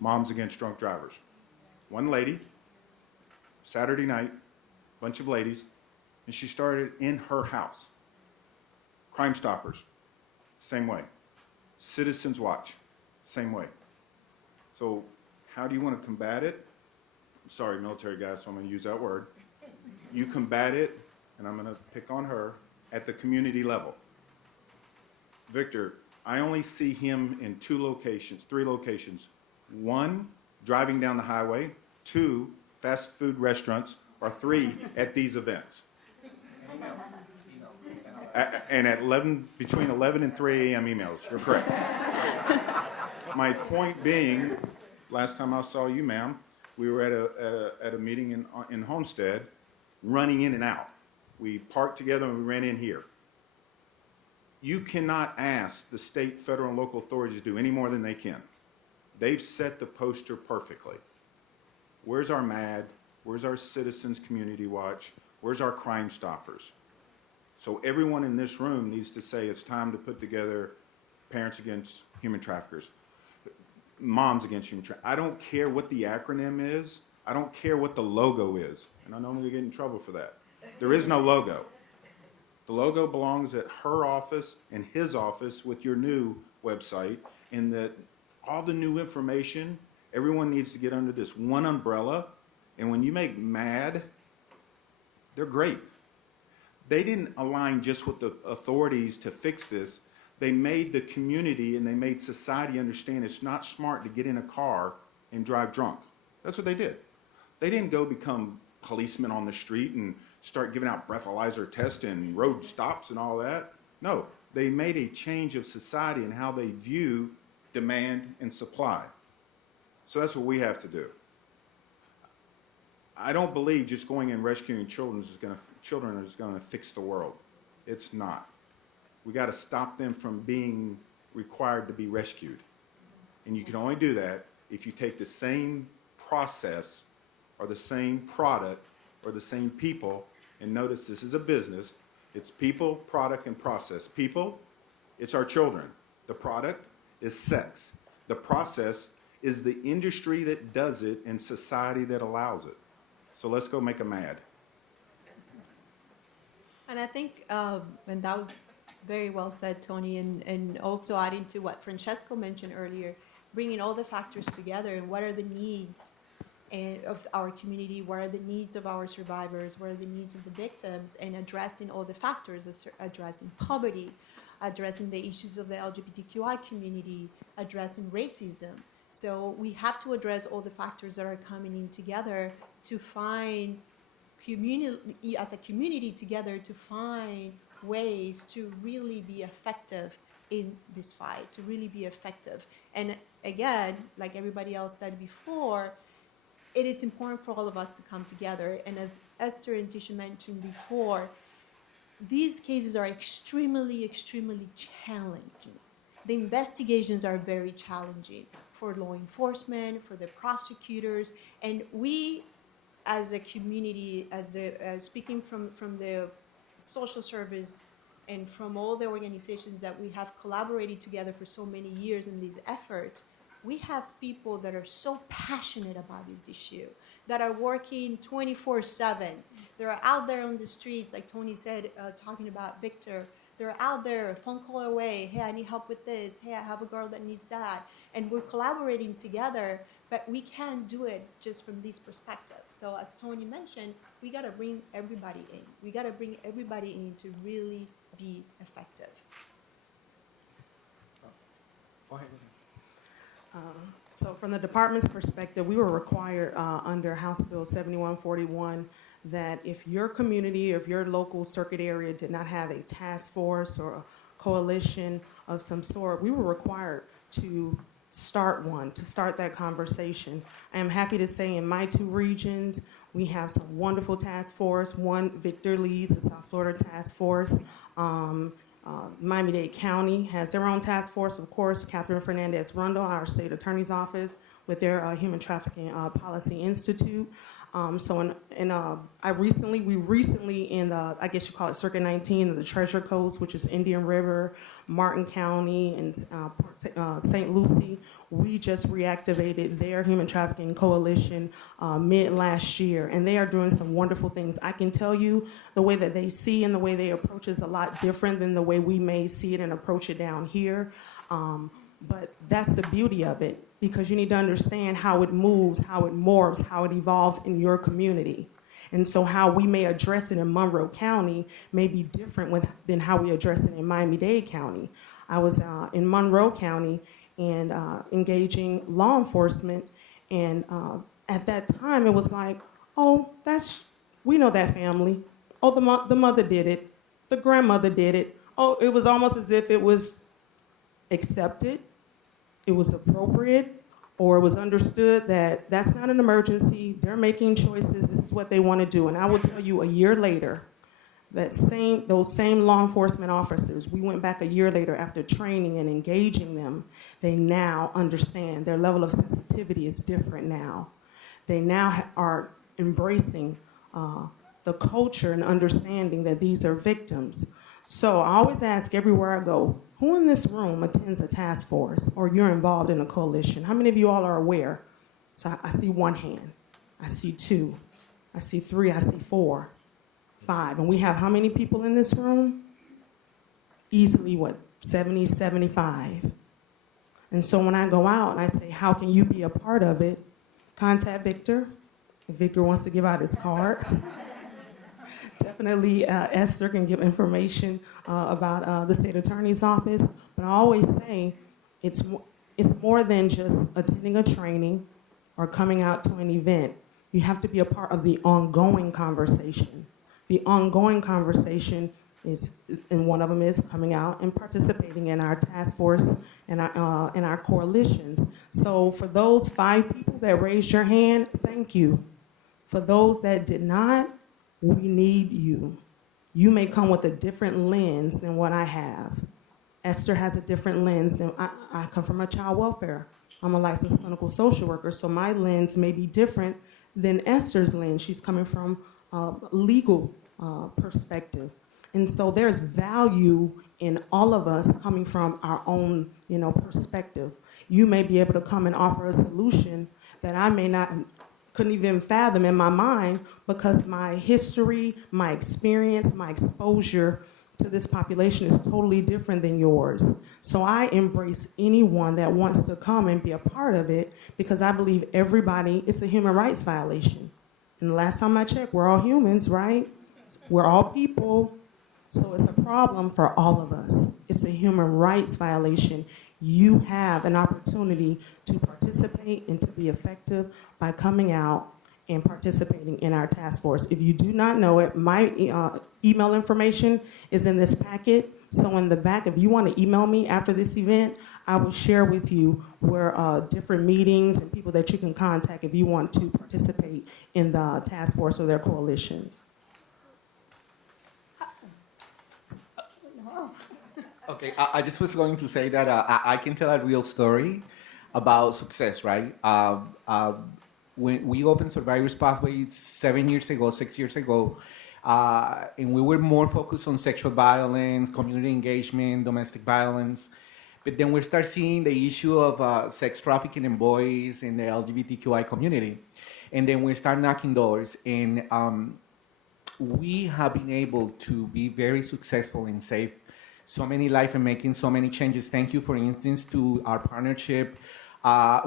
Moms Against Drunk Drivers. One lady, Saturday night, bunch of ladies, and she started in her house. Crime Stoppers, same way. Citizens Watch, same way. So how do you want to combat it? I'm sorry, military guys, so I'm going to use that word. You combat it, and I'm going to pick on her, at the community level. Victor, I only see him in 3 locations. 1, driving down the highway. 2, fast food restaurants. Or 3, at these events. And at between 11 and 3 a.m. emails. You're correct. My point being, last time I saw you, ma'am, we were at a meeting in Homestead, running in and out. We parked together and we ran in here. You cannot ask the state, federal, and local authorities to do any more than they can. They've set the poster perfectly. Where's our MAD? Where's our Citizens Community Watch? Where's our Crime Stoppers? So everyone in this room needs to say it's time to put together Parents Against Human Traffickers, Moms Against Human Traffickers. I don't care what the acronym is. I don't care what the logo is. And I know I'm going to get in trouble for that. There is no logo. The logo belongs at her office and his office with your new website, and that all the new information, everyone needs to get under this one umbrella. And when you make MAD, they're great. They didn't align just with the authorities to fix this. They made the community and they made society understand it's not smart to get in a car and drive drunk. That's what they did. They didn't go become policemen on the street and start giving out breathalyzer tests and road stops and all that. No, they made a change of society in how they view demand and supply. So that's what we have to do. I don't believe just going and rescuing children is going to fix the world. It's not. We got to stop them from being required to be rescued. And you can only do that if you take the same process or the same product or the same people. And notice this is a business. It's people, product, and process. People, it's our children. The product is sex. The process is the industry that does it and society that allows it. So let's go make them mad. And I think, and that was very well said, Tony, and also adding to what Francesco mentioned earlier, bringing all the factors together and what are the needs of our community, what are the needs of our survivors, what are the needs of the victims, and addressing all the factors, addressing poverty, addressing the issues of the LGBTQI community, addressing racism. So we have to address all the factors that are coming in together to find community, as a community together, to find ways to really be effective in this fight, to really be effective. And again, like everybody else said before, it is important for all of us to come together. And as Esther and Tisha mentioned before, these cases are extremely, extremely challenging. The investigations are very challenging for law enforcement, for the prosecutors, and we, as a community, speaking from the social service and from all the organizations that we have collaborated together for so many years in these efforts, we have people that are so passionate about this issue, that are working 24/7. They're out there on the streets, like Tony said, talking about Victor. They're out there, a phone call away. Hey, I need help with this. Hey, I have a girl that needs that. And we're collaborating together, but we can't do it just from this perspective. So as Tony mentioned, we got to bring everybody in. We got to bring everybody in to really be effective. Go ahead. So from the department's perspective, we were required under House Bill 7141 that if your community, if your local circuit area did not have a task force or a coalition of some sort, we were required to start one, to start that conversation. I am happy to say in my 2 regions, we have some wonderful task force. One, Victor leads the South Florida Task Force. Miami-Dade County has their own task force, of course. Catherine Fernandez-Rundle, our state attorney's office, with their Human Trafficking Policy Institute. We recently in the, I guess you call it Circuit 19, the Treasure Coast, which is Indian River, Martin County, and St. Lucie, we just reactivated their Human Trafficking Coalition mid last year, and they are doing some wonderful things. I can tell you the way that they see and the way they approach is a lot different than the way we may see it and approach it down here. But that's the beauty of it, because you need to understand how it moves, how it morphs, how it evolves in your community. And so how we may address it in Monroe County may be different than how we address it in Miami-Dade County. I was in Monroe County and engaging law enforcement, and at that time it was like, oh, we know that family. Oh, the mother did it. The grandmother did it. Oh, it was almost as if it was accepted, it was appropriate, or it was understood that that's not an emergency, they're making choices, this is what they want to do. And I will tell you, a year later, those same law enforcement officers, we went back a year later after training and engaging them, they now understand their level of sensitivity is different now. They now are embracing the culture and understanding that these are victims. So I always ask everywhere I go, who in this room attends a task force or you're involved in a coalition? How many of you all are aware? So I see 1 hand, I see 2, I see 3, I see 4, 5. And we have how many people in this room? Easily, 70, 75. And so when I go out and I say, how can you be a part of it? Contact Victor, if Victor wants to give out his card. Definitely, Esther can give information about the state attorney's office. But I always say it's more than just attending a training or coming out to an event. You have to be a part of the ongoing conversation. The ongoing conversation and one of them is coming out and participating in our task force and our coalitions. So for those 5 people that raised your hand, thank you. For those that did not, we need you. You may come with a different lens than what I have. Esther has a different lens than I come from a child welfare. I'm a licensed clinical social worker, so my lens may be different than Esther's lens. She's coming from a legal perspective. And so there's value in all of us coming from our own, perspective. You may be able to come and offer a solution that I may not couldn't even fathom in my mind because my history, my experience, my exposure to this population is totally different than yours. So I embrace anyone that wants to come and be a part of it because I believe everybody, it's a human rights violation. And the last time I checked, we're all humans, right? We're all people. So it's a problem for all of us. It's a human rights violation. You have an opportunity to participate and to be effective by coming out and participating in our task force. If you do not know it, my email information is in this packet. So in the back, if you want to email me after this event, I will share with you where different meetings and people that you can contact if you want to participate in the task force or their coalitions. Okay, I just was going to say that I can tell a real story about success, right? When we opened Survivors Pathways 7 years ago, 6 years ago, and we were more focused on sexual violence, community engagement, domestic violence. But then we start seeing the issue of sex trafficking in boys in the LGBTQI community. And then we start knocking doors. And we have been able to be very successful and save so many lives and making so many changes. Thank you, for instance, to our partnership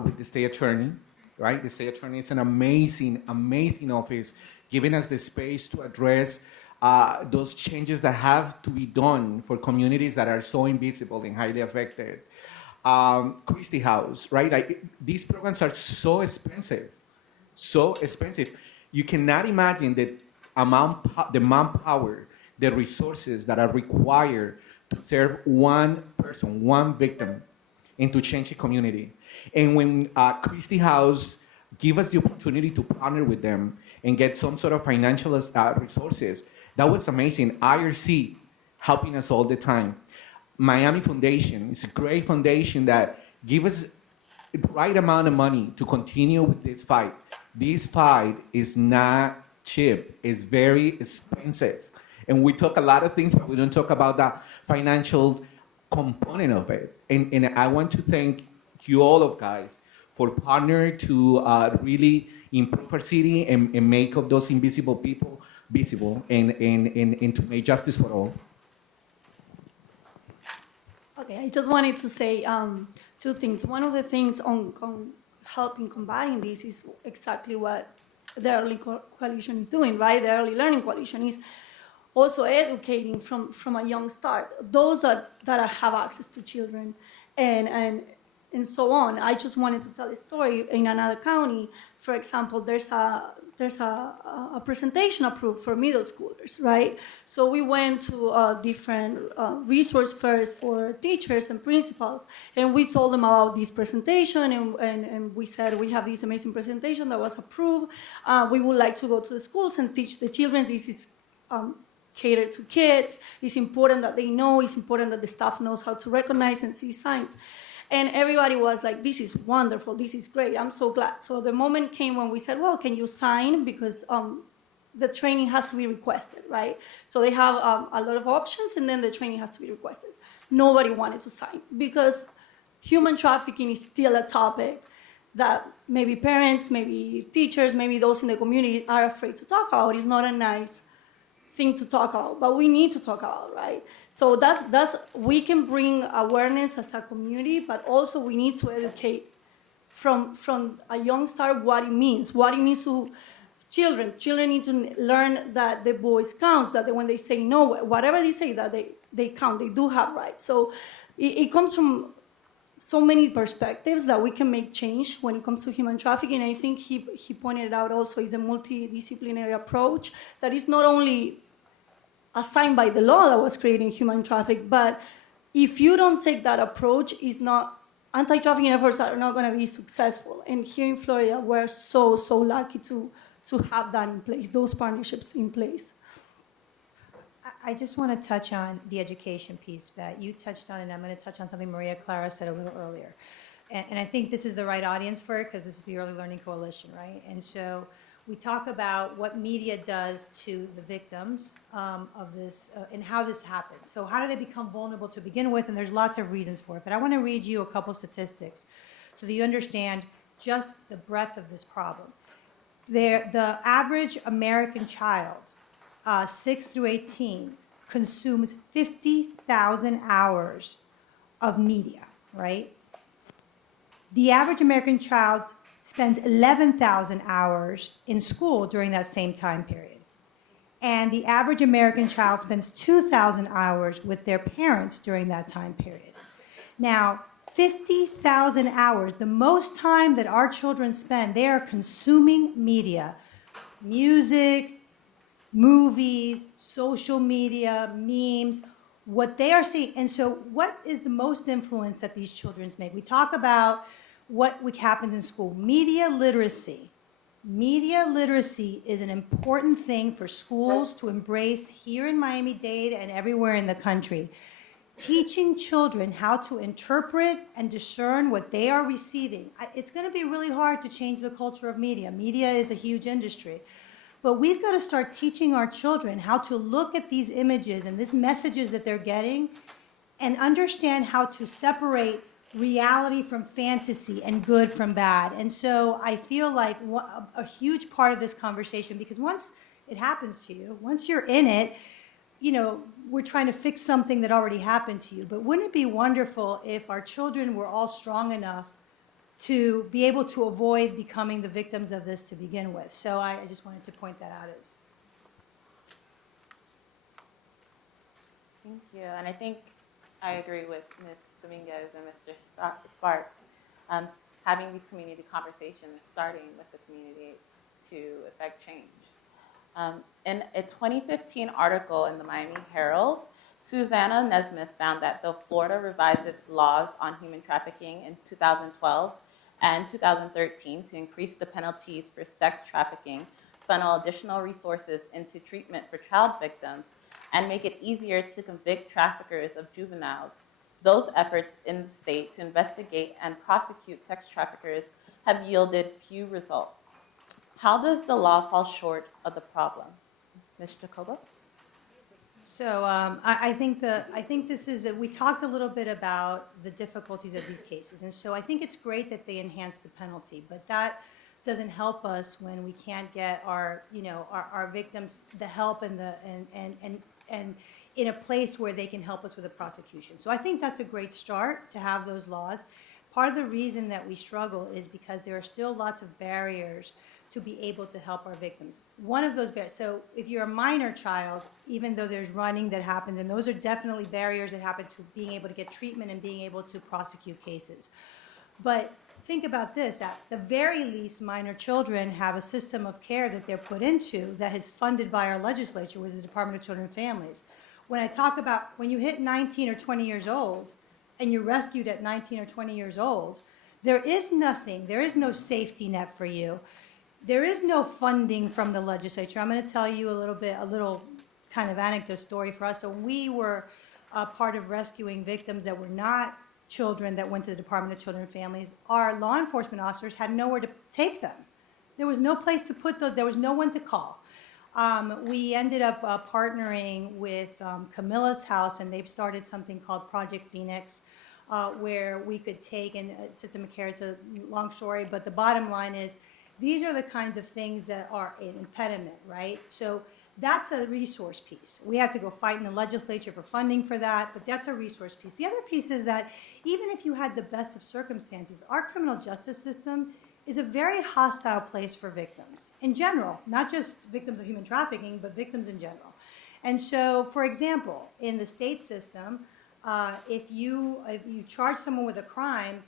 with the state attorney, right? The state attorney is an amazing, amazing office, giving us the space to address those changes that have to be done for communities that are so invisible and highly affected. Christie House, right? Like, these programs are so expensive, so expensive. You cannot imagine the manpower, the resources that are required to serve one person, one victim, and to change a community. And when Christie House give us the opportunity to partner with them and get some sort of financial resources, that was amazing. IRC helping us all the time. Miami Foundation is a great foundation that give us the right amount of money to continue with this fight. This fight is not cheap. It's very expensive. And we talk a lot of things, but we don't talk about the financial component of it. And I want to thank you all of guys for partnering to really improve our city and make of those invisible people visible and to make justice for all. Okay, I just wanted to say two things. One of the things on helping combating this is exactly what the Early Coalition is doing, right? The Early Learning Coalition is also educating from a young start, those that have access to children and so on. I just wanted to tell a story in another county. For example, there's a presentation approved for middle schoolers, right? So we went to different resource fairs for teachers and principals, and we told them about this presentation, and we said, we have this amazing presentation that was approved. We would like to go to the schools and teach the children. This is catered to kids. It's important that they know. It's important that the staff knows how to recognize and see signs. And everybody was like, this is wonderful, this is great, I'm so glad. So the moment came when we said, well, can you sign? Because the training has to be requested, right? So they have a lot of options, and then the training has to be requested. Nobody wanted to sign because human trafficking is still a topic that maybe parents, maybe teachers, maybe those in the community are afraid to talk about. It's not a nice thing to talk about, but we need to talk about, right? So that's we can bring awareness as a community, but also we need to educate from a young start what it means to children. Children need to learn that the voice counts, that when they say no, whatever they say, that they count, they do have rights. So it comes from so many perspectives that we can make change when it comes to human trafficking. I think he pointed out also is the multidisciplinary approach that is not only assigned by the law that was creating human traffic, but if you don't take that approach, anti-trafficking efforts are not going to be successful. And here in Florida, we're so lucky to have that in place, those partnerships in place. I just want to touch on the education piece that you touched on, and I'm going to touch on something Maria Clara said a little earlier. And I think this is the right audience for it because this is the Early Learning Coalition, right? And so we talk about what media does to the victims of this and how this happens. So how do they become vulnerable to begin with? And there's lots of reasons for it. But I want to read you a couple statistics so that you understand just the breadth of this problem. The average American child, 6 through 18, consumes 50,000 hours of media, right? The average American child spends 11,000 hours in school during that same time period. And the average American child spends 2,000 hours with their parents during that time period. Now, 50,000 hours, the most time that our children spend, they are consuming media, music, movies, social media, memes, what they are seeing. And so what is the most influence that these children make? We talk about what happens in school. Media literacy. Media literacy is an important thing for schools to embrace here in Miami-Dade and everywhere in the country. Teaching children how to interpret and discern what they are receiving. It's going to be really hard to change the culture of media. Media is a huge industry. But we've got to start teaching our children how to look at these images and these messages that they're getting and understand how to separate reality from fantasy and good from bad. And so I feel like a huge part of this conversation, because once it happens to you, once you're in it, you know, we're trying to fix something that already happened to you. But wouldn't it be wonderful if our children were all strong enough to be able to avoid becoming the victims of this to begin with? So I just wanted to point that out as. Thank you. And I think I agree with Ms. Dominguez and Mr. Sparks. Having these community conversations, starting with the community to affect change. In a 2015 article in the Miami Herald, Susanna Nesmith found that though Florida revised its laws on human trafficking in 2012 and 2013 to increase the penalties for sex trafficking, funnel additional resources into treatment for child victims, and make it easier to convict traffickers of juveniles, those efforts in the state to investigate and prosecute sex traffickers have yielded few results. How does the law fall short of the problem? Ms. Jacobo? So I think this is, we talked a little bit about the difficulties of these cases. And so I think it's great that they enhance the penalty, but that doesn't help us when we can't get our victims the help and in a place where they can help us with the prosecution. So I think that's a great start to have those laws. Part of the reason that we struggle is because there are still lots of barriers to be able to help our victims. One of those barriers, so if you're a minor child, even though there's running that happens, and those are definitely barriers that happen to being able to get treatment and being able to prosecute cases. But think about this, at the very least, minor children have a system of care that they're put into that is funded by our legislature, which is the Department of Children and Families. When I talk about when you hit 19 or 20 years old and you're rescued at 19 or 20 years old, there is nothing, there is no safety net for you. There is no funding from the legislature. I'm going to tell you a little kind of anecdote story for us. So we were part of rescuing victims that were not children that went to the Department of Children and Families. Our law enforcement officers had nowhere to take them. There was no place to put those. There was no one to call. We ended up partnering with Camilla's house, and they've started something called Project Phoenix, where we could take, and Sister McCare, it's a long story, but the bottom line is these are the kinds of things that are an impediment, right? So that's a resource piece. We had to go fight in the legislature for funding for that, but that's a resource piece. The other piece is that even if you had the best of circumstances, our criminal justice system is a very hostile place for victims in general, not just victims of human trafficking, but victims in general. And so, for example, in the state system, if you charge someone with a crime,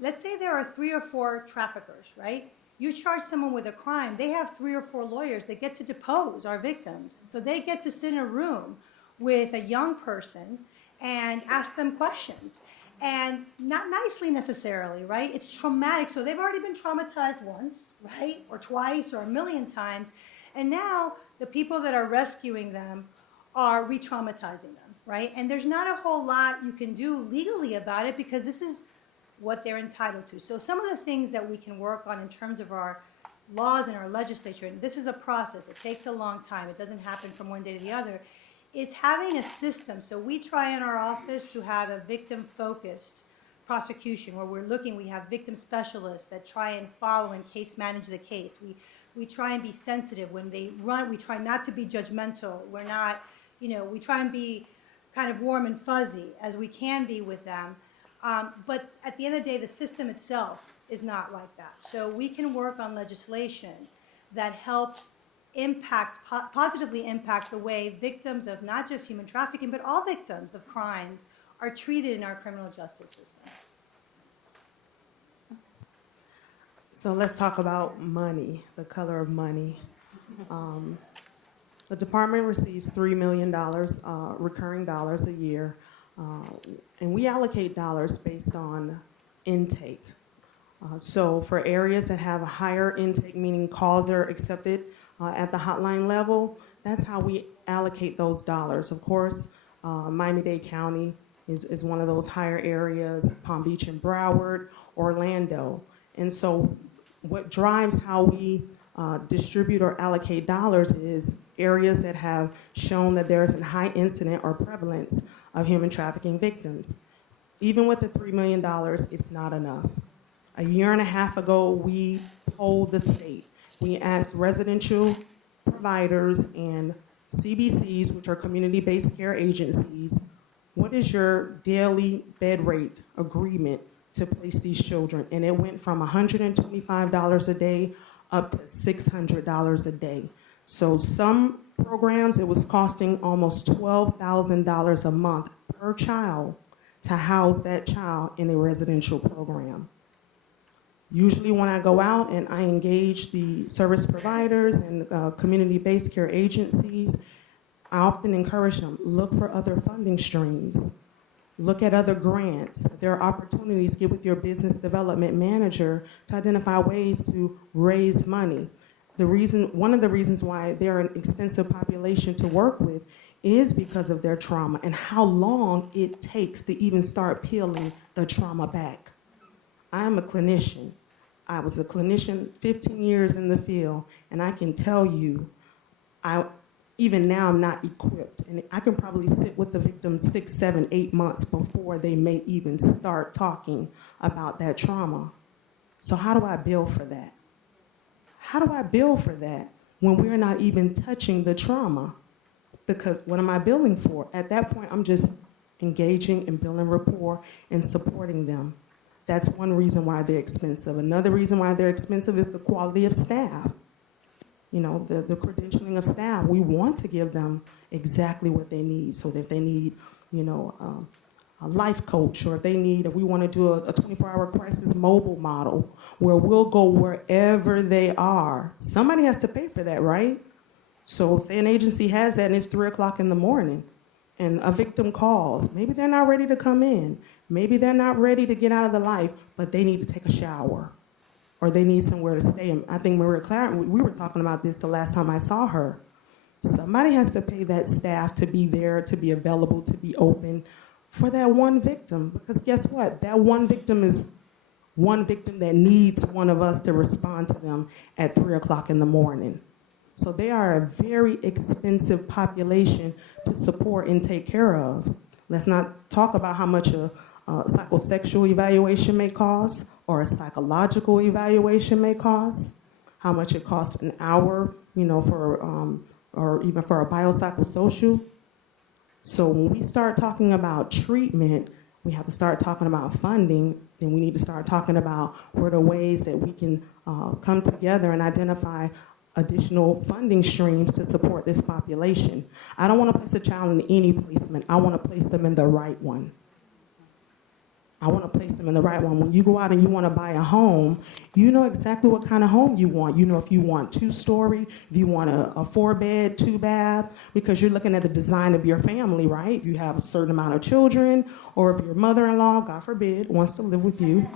let's say there are 3 or 4 traffickers, right? You charge someone with a crime, they have 3 or 4 lawyers that get to depose our victims. So they get to sit in a room with a young person and ask them questions. And not nicely necessarily, right? It's traumatic. So they've already been traumatized once, right? Or twice or a million times. And now the people that are rescuing them are re-traumatizing them, right? And there's not a whole lot you can do legally about it because this is what they're entitled to. So some of the things that we can work on in terms of our laws and our legislature, and this is a process, it takes a long time, it doesn't happen from one day to the other, is having a system. So we try in our office to have a victim-focused prosecution where we have victim specialists that try and follow and case manage the case. We we try and be sensitive. When they run, we try not to be judgmental. We're not, we try and be kind of warm and fuzzy as we can be with them. But at the end of the day, the system itself is not like that. So we can work on legislation that helps positively impact the way victims of not just human trafficking, but all victims of crime are treated in our criminal justice system. So let's talk about money, the color of money. The department receives $3 million recurring dollars a year, and we allocate dollars based on intake. So for areas that have a higher intake, meaning calls are accepted at the hotline level, that's how we allocate those dollars. Of course, Miami-Dade County is one of those higher areas, Palm Beach and Broward, Orlando. And so what drives how we distribute or allocate dollars is areas that have shown that there is a high incident or prevalence of human trafficking victims. Even with the $3 million, it's not enough. A year and a half ago, we polled the state. We asked residential providers and CBCs, which are community-based care agencies, what is your daily bed rate agreement to place these children? And it went from $125 a day up to $600 a day. So some programs, it was costing almost $12,000 a month per child to house that child in a residential program. Usually when I go out and I engage the service providers and community-based care agencies, I often encourage them, look for other funding streams. Look at other grants. There are opportunities, get with your business development manager to identify ways to raise money. One of the reasons why they're an expensive population to work with is because of their trauma and how long it takes to even start peeling the trauma back. I am a clinician. I was a clinician 15 years in the field, and I can tell you, even now I'm not equipped. And I can probably sit with the victim 6, 7, 8 months before they may even start talking about that trauma. So how do I bill for that? How do I bill for that when we're not even touching the trauma? Because what am I billing for? At that point, I'm just engaging and building rapport and supporting them. That's one reason why they're expensive. Another reason why they're expensive is the quality of staff. The credentialing of staff. We want to give them exactly what they need. So that if they need, a life coach, or if we want to do a 24-hour crisis mobile model where we'll go wherever they are. Somebody has to pay for that, right? So say an agency has that and it's 3 o'clock in the morning and a victim calls. Maybe they're not ready to come in. Maybe they're not ready to get out of the life, but they need to take a shower or they need somewhere to stay. I think we were talking about this the last time I saw her. Somebody has to pay that staff to be there, to be available, to be open for that one victim. Because guess what? That one victim is one victim that needs one of us to respond to them at 3 o'clock in the morning. So they are a very expensive population to support and take care of. Let's not talk about how much a psychosexual evaluation may cost or a psychological evaluation may cost, how much it costs an hour, or even for a biopsychosocial. So when we start talking about treatment, we have to start talking about funding. Then we need to start talking about what are the ways that we can come together and identify additional funding streams to support this population. I don't want to place a child in any placement. I want to place them in the right one. I want to place them in the right one. When you go out and you want to buy a home, you know exactly what kind of home you want. You know if you want 2-story, if you want a 4-bed, 2-bath, because you're looking at the design of your family, right? If you have a certain amount of children, or if your mother-in-law, God forbid, wants to live with you.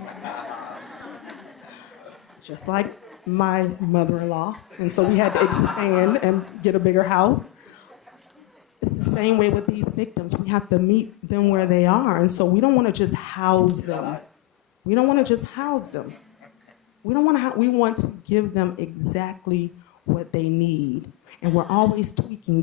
Just like my mother-in-law. And so we had to expand and get a bigger house. It's the same way with these victims. We have to meet them where they are. And so we don't want to just house them. We don't want to just house them. We want to give them exactly what they need. And we're always tweaking.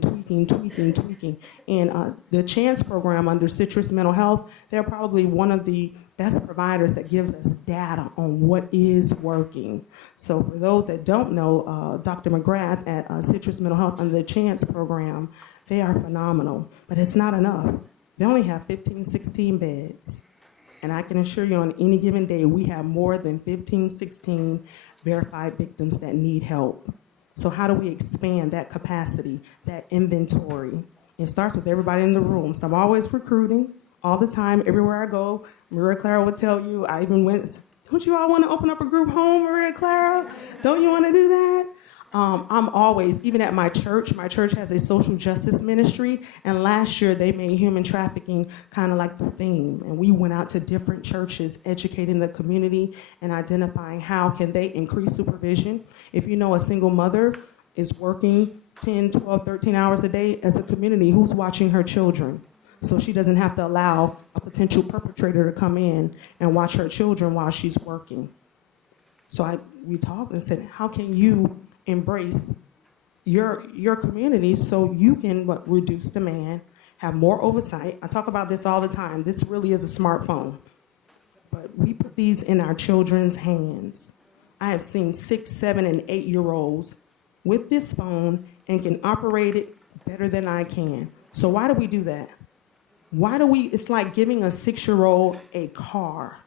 And the Chance program under Citrus Mental Health, they're probably one of the best providers that gives us data on what is working. So for those that don't know, Dr. McGrath at Citrus Mental Health under the Chance program, they are phenomenal, but it's not enough. They only have 15, 16 beds. And I can assure you on any given day, we have more than 15, 16 verified victims that need help. So how do we expand that capacity, that inventory? It starts with everybody in the room. So I'm always recruiting all the time, everywhere I go. Maria Clara would tell you, I even went, don't you all want to open up a group home, Maria Clara? Don't you want to do that? I'm always, even at my church has a social justice ministry, and last year they made human trafficking kind of like the theme. And we went out to different churches, educating the community and identifying how can they increase supervision. If you know a single mother is working 10, 12, 13 hours a day as a community, who's watching her children? So she doesn't have to allow a potential perpetrator to come in and watch her children while she's working. So we talked and said, how can you embrace your community so you can reduce demand, have more oversight? I talk about this all the time. This really is a smartphone. But we put these in our children's hands. I have seen 6, 7, and 8-year-olds with this phone and can operate it better than I can. So why do we do that? It's like giving a 6-year-old a car,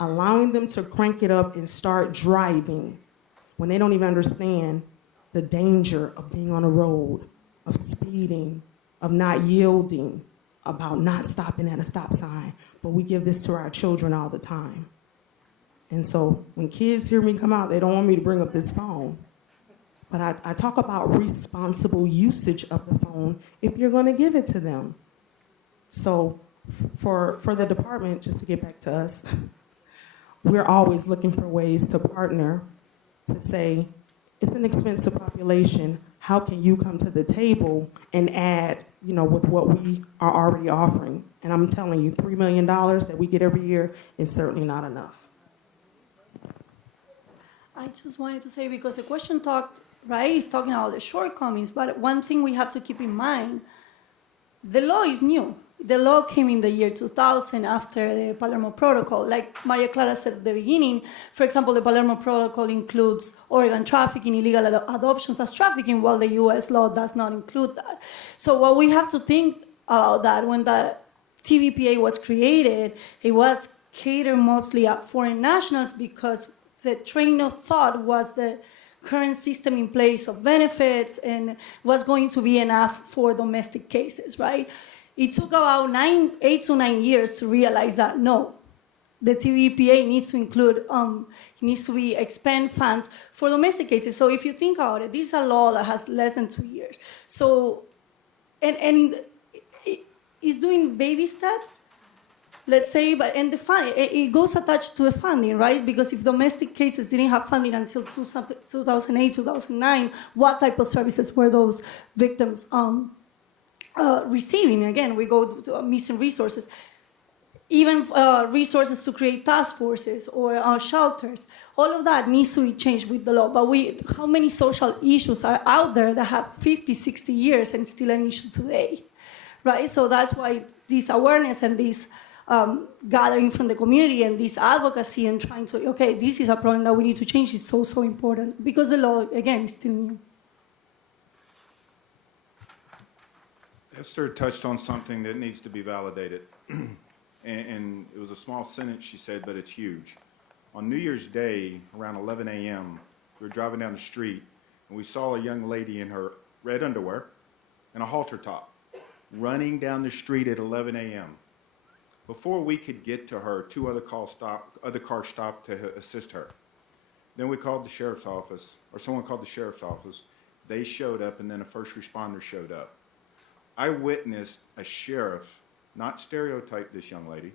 allowing them to crank it up and start driving when they don't even understand the danger of being on a road, of speeding, of not yielding, about not stopping at a stop sign. But we give this to our children all the time. And so when kids hear me come out, they don't want me to bring up this phone. But I talk about responsible usage of the phone if you're going to give it to them. So for the department, just to get back to us, we're always looking for ways to partner to say, it's an expensive population. How can you come to the table and add, with what we are already offering? And I'm telling you, $3 million that we get every year is certainly not enough. I just wanted to say, because the question is talking about the shortcomings, but one thing we have to keep in mind, the law is new. The law came in the year 2000 after the Palermo Protocol. Like Maria Clara said at the beginning, for example, the Palermo Protocol includes organ trafficking, illegal adoptions as trafficking, while the US law does not include that. So what we have to think about that, when the TVPA was created, it was catered mostly at foreign nationals because the train of thought was the current system in place of benefits and was going to be enough for domestic cases, right? It took about 8 to 9 years to realize that no, the TVPA needs to include, expand funds for domestic cases. So if you think about it, this is a law that has less than 2 years. So, and it's doing baby steps, let's say, and the fund, it goes attached to the funding, right? Because if domestic cases didn't have funding until 2008, 2009, what type of services were those victims receiving? Again, we go to missing resources, even resources to create task forces or shelters. All of that needs to be changed with the law. But how many social issues are out there that have 50, 60 years and still an issue today, right? So that's why this awareness and this gathering from the community and this advocacy and trying to, okay, this is a problem that we need to change is so, so important, because the law, again, is still new. Esther touched on something that needs to be validated. and it was a small sentence she said, but it's huge. On New Year's Day, around 11 a.m., we were driving down the street, and we saw a young lady in her red underwear and a halter top running down the street at 11 a.m. Before we could get to her, 2 other cars stopped to assist her. Then we called the sheriff's office, or someone called the sheriff's office. They showed up, and then a first responder showed up. I witnessed a sheriff not stereotype this young lady,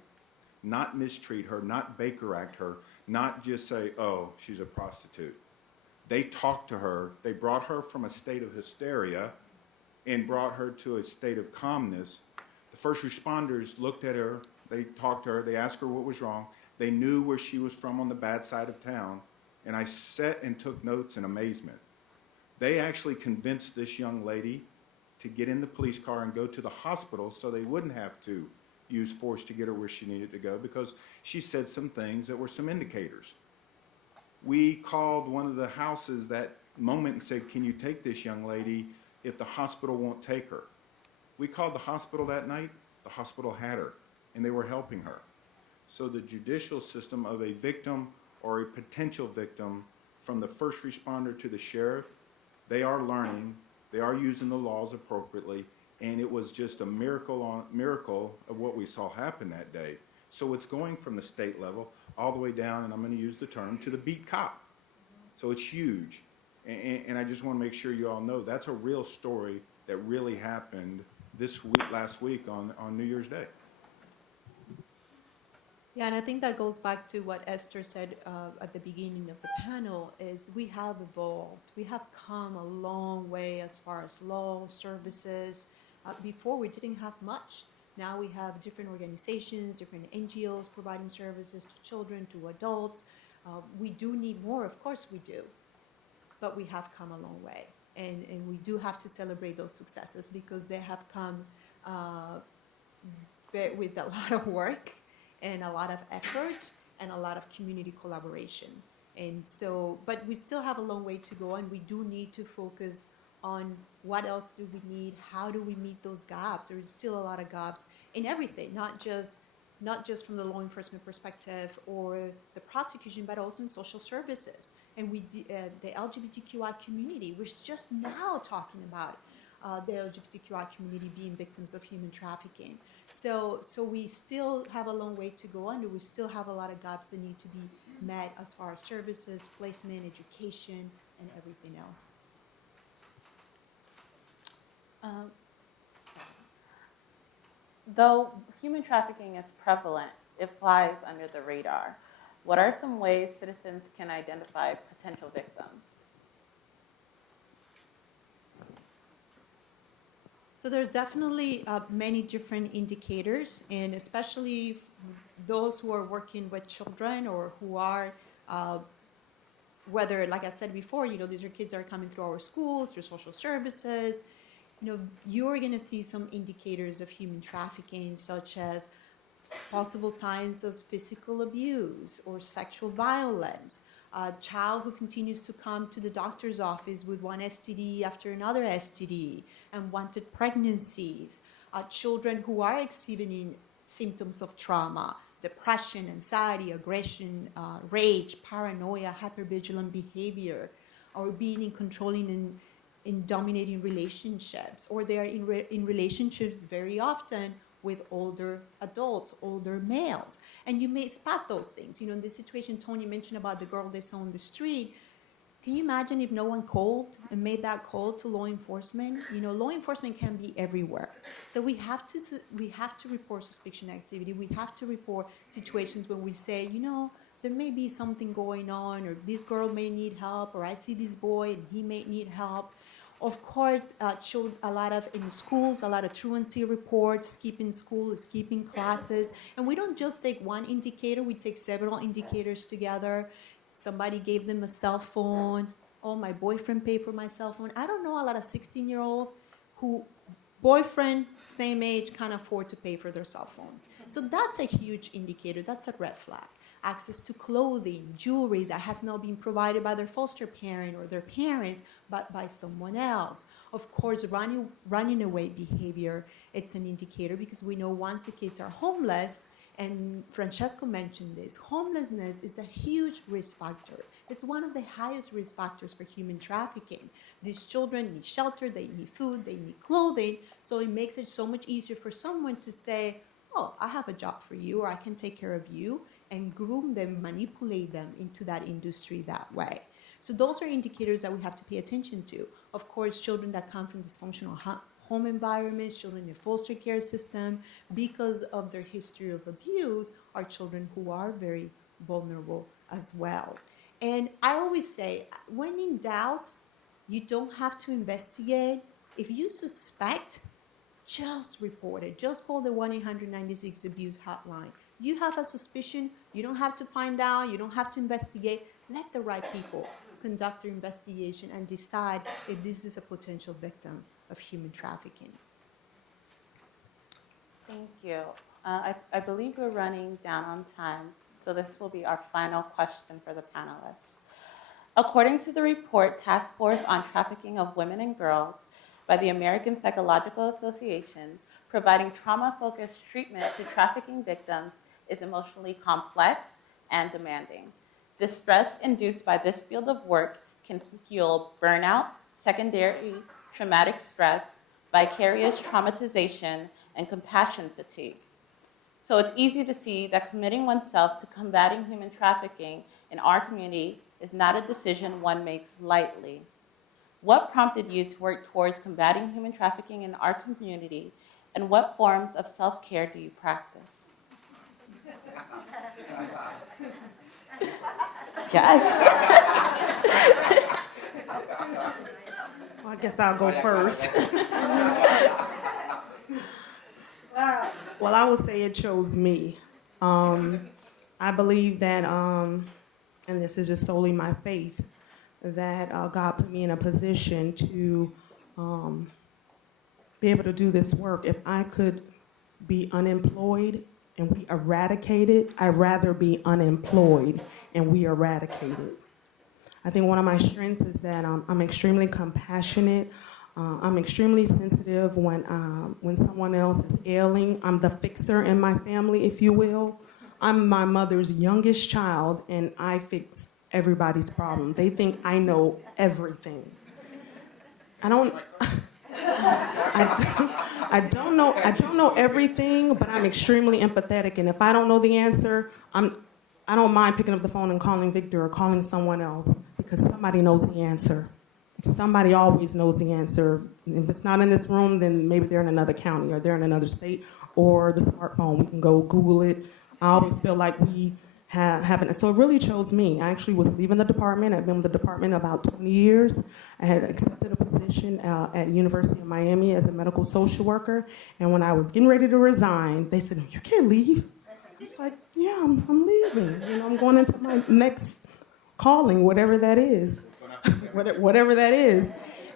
not mistreat her, not Baker Act her, not just say, oh, she's a prostitute. They talked to her. They brought her from a state of hysteria and brought her to a state of calmness. The first responders looked at her. They talked to her. They asked her what was wrong. They knew where she was from on the bad side of town. And I sat and took notes in amazement. They actually convinced this young lady to get in the police car and go to the hospital so they wouldn't have to use force to get her where she needed to go because she said some things that were some indicators. We called one of the houses that moment and said, can you take this young lady if the hospital won't take her? We called the hospital that night. The hospital had her, and they were helping her. So the judicial system of a victim or a potential victim, from the first responder to the sheriff, they are learning, they are using the laws appropriately, and it was just a miracle of what we saw happen that day. So it's going from the state level all the way down, and I'm going to use the term, to the beat cop. So it's huge. And I just want to make sure you all know that's a real story that really happened last week on New Year's Day. Yeah, and I think that goes back to what Esther said at the beginning of the panel, is we have evolved. We have come a long way as far as law, services. Before, we didn't have much. Now we have different organizations, different NGOs providing services to children, to adults. We do need more, of course we do. But we have come a long way. And we do have to celebrate those successes because they have come with a lot of work and a lot of effort and a lot of community collaboration. And so, but we still have a long way to go, and we do need to focus on what else do we need, how do we meet those gaps. There's still a lot of gaps in everything, not just from the law enforcement perspective or the prosecution, but also in social services. And the LGBTQI community, we're just now talking about the LGBTQI community being victims of human trafficking. So we still have a long way to go, and we still have a lot of gaps that need to be met as far as services, placement, education, and everything else. Though human trafficking is prevalent, it flies under the radar. What are some ways citizens can identify potential victims? So there's definitely many different indicators, and especially those who are working with children or who are, whether, like I said before, these are kids that are coming through our schools, through social services. You're going to see some indicators of human trafficking, such as possible signs of physical abuse or sexual violence, a child who continues to come to the doctor's office with one STD after another STD, unwanted pregnancies, children who are exhibiting symptoms of trauma, depression, anxiety, aggression, rage, paranoia, hypervigilant behavior, or being in controlling in dominating relationships, or they are in relationships very often with older adults, older males. And you may spot those things. In this situation, Tony mentioned about the girl they saw on the street. Can you imagine if no one called and made that call to law enforcement? Law enforcement can be everywhere. So we have to report suspicion activity. We have to report situations when we say, there may be something going on, or this girl may need help, or I see this boy and he may need help. Of course, a lot of in schools, a lot of truancy reports, skipping school, skipping classes. And we don't just take one indicator, we take several indicators together. Somebody gave them a cell phone. Oh, my boyfriend paid for my cell phone. I don't know a lot of 16-year-olds who boyfriend, same age, can't afford to pay for their cell phones. So that's a huge indicator. That's a red flag. Access to clothing, jewelry that has not been provided by their foster parent or their parents, but by someone else. Of course, running away behavior, it's an indicator because we know once the kids are homeless, and Francesco mentioned this, homelessness is a huge risk factor. It's one of the highest risk factors for human trafficking. These children need shelter, they need food, they need clothing, so it makes it so much easier for someone to say, oh, I have a job for you, or I can take care of you, and groom them, manipulate them into that industry that way. So those are indicators that we have to pay attention to. Of course, children that come from dysfunctional home environments, children in the foster care system, because of their history of abuse, are children who are very vulnerable as well. And I always say, when in doubt, you don't have to investigate. If you suspect, just report it. Just call the 1-800-96-ABUSE hotline. You have a suspicion, you don't have to find out, you don't have to investigate. Let the right people conduct their investigation and decide if this is a potential victim of human trafficking. Thank you. I believe we're running down on time, so this will be our final question for the panelists. According to the report Task Force on Trafficking of Women and Girls by the American Psychological Association, providing trauma-focused treatment to trafficking victims is emotionally complex and demanding. The stress induced by this field of work can fuel burnout, secondary traumatic stress, vicarious traumatization, and compassion fatigue. So it's easy to see that committing oneself to combating human trafficking in our community is not a decision one makes lightly. What prompted you to work towards combating human trafficking in our community, and what forms of self-care do you practice? Yes. Well, I guess I'll go first. Well, I would say it chose me. I believe that, and this is just solely my faith, that God put me in a position to be able to do this work. If I could be unemployed and we eradicate it, I'd rather be unemployed and we eradicate it. I think one of my strengths is that I'm extremely compassionate. I'm extremely sensitive when someone else is ailing. I'm the fixer in my family, if you will. I'm my mother's youngest child, and I fix everybody's problem. They think I know everything. I don't know everything, but I'm extremely empathetic. And if I don't know the answer, I don't mind picking up the phone and calling Victor or calling someone else, because somebody knows the answer. Somebody always knows the answer. If it's not in this room, then maybe they're in another county or they're in another state, or the smartphone. We can go Google it. I always feel like we haven't. So it really chose me. I actually was leaving the department. I've been with the department about 20 years. I had accepted a position at University of Miami as a medical social worker. And when I was getting ready to resign, they said, "You can't leave." It's like, yeah, I'm leaving. I'm going into my next calling, whatever that is. Whatever that is.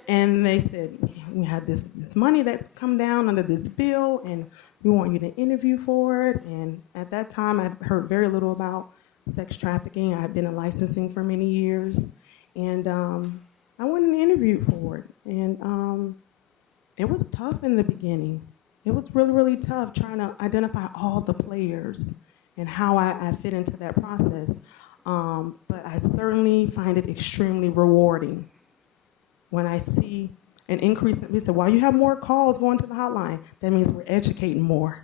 And they said, "We had this money that's come down under this bill, and we want you to interview for it." And at that time, I'd heard very little about sex trafficking. I had been in licensing for many years. And I went and interviewed for it. And it was tough in the beginning. It was really, really tough trying to identify all the players and how I fit into that process. But I certainly find it extremely rewarding when I see an increase. We said, "Well, you have more calls going to the hotline." That means we're educating more.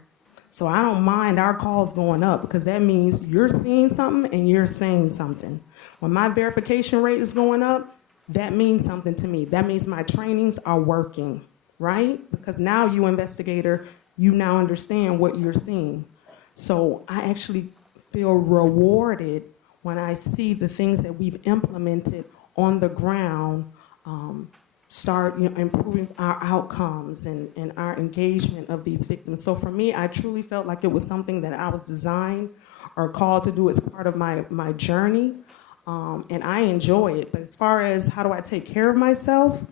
So I don't mind our calls going up, because that means you're seeing something and you're saying something. When my verification rate is going up, that means something to me. That means my trainings are working, right? Because now you investigator, you now understand what you're seeing. So I actually feel rewarded when I see the things that we've implemented on the ground start improving our outcomes and our engagement of these victims. So for me, I truly felt like it was something that I was designed or called to do as part of my journey, and I enjoy it. But as far as how do I take care of myself,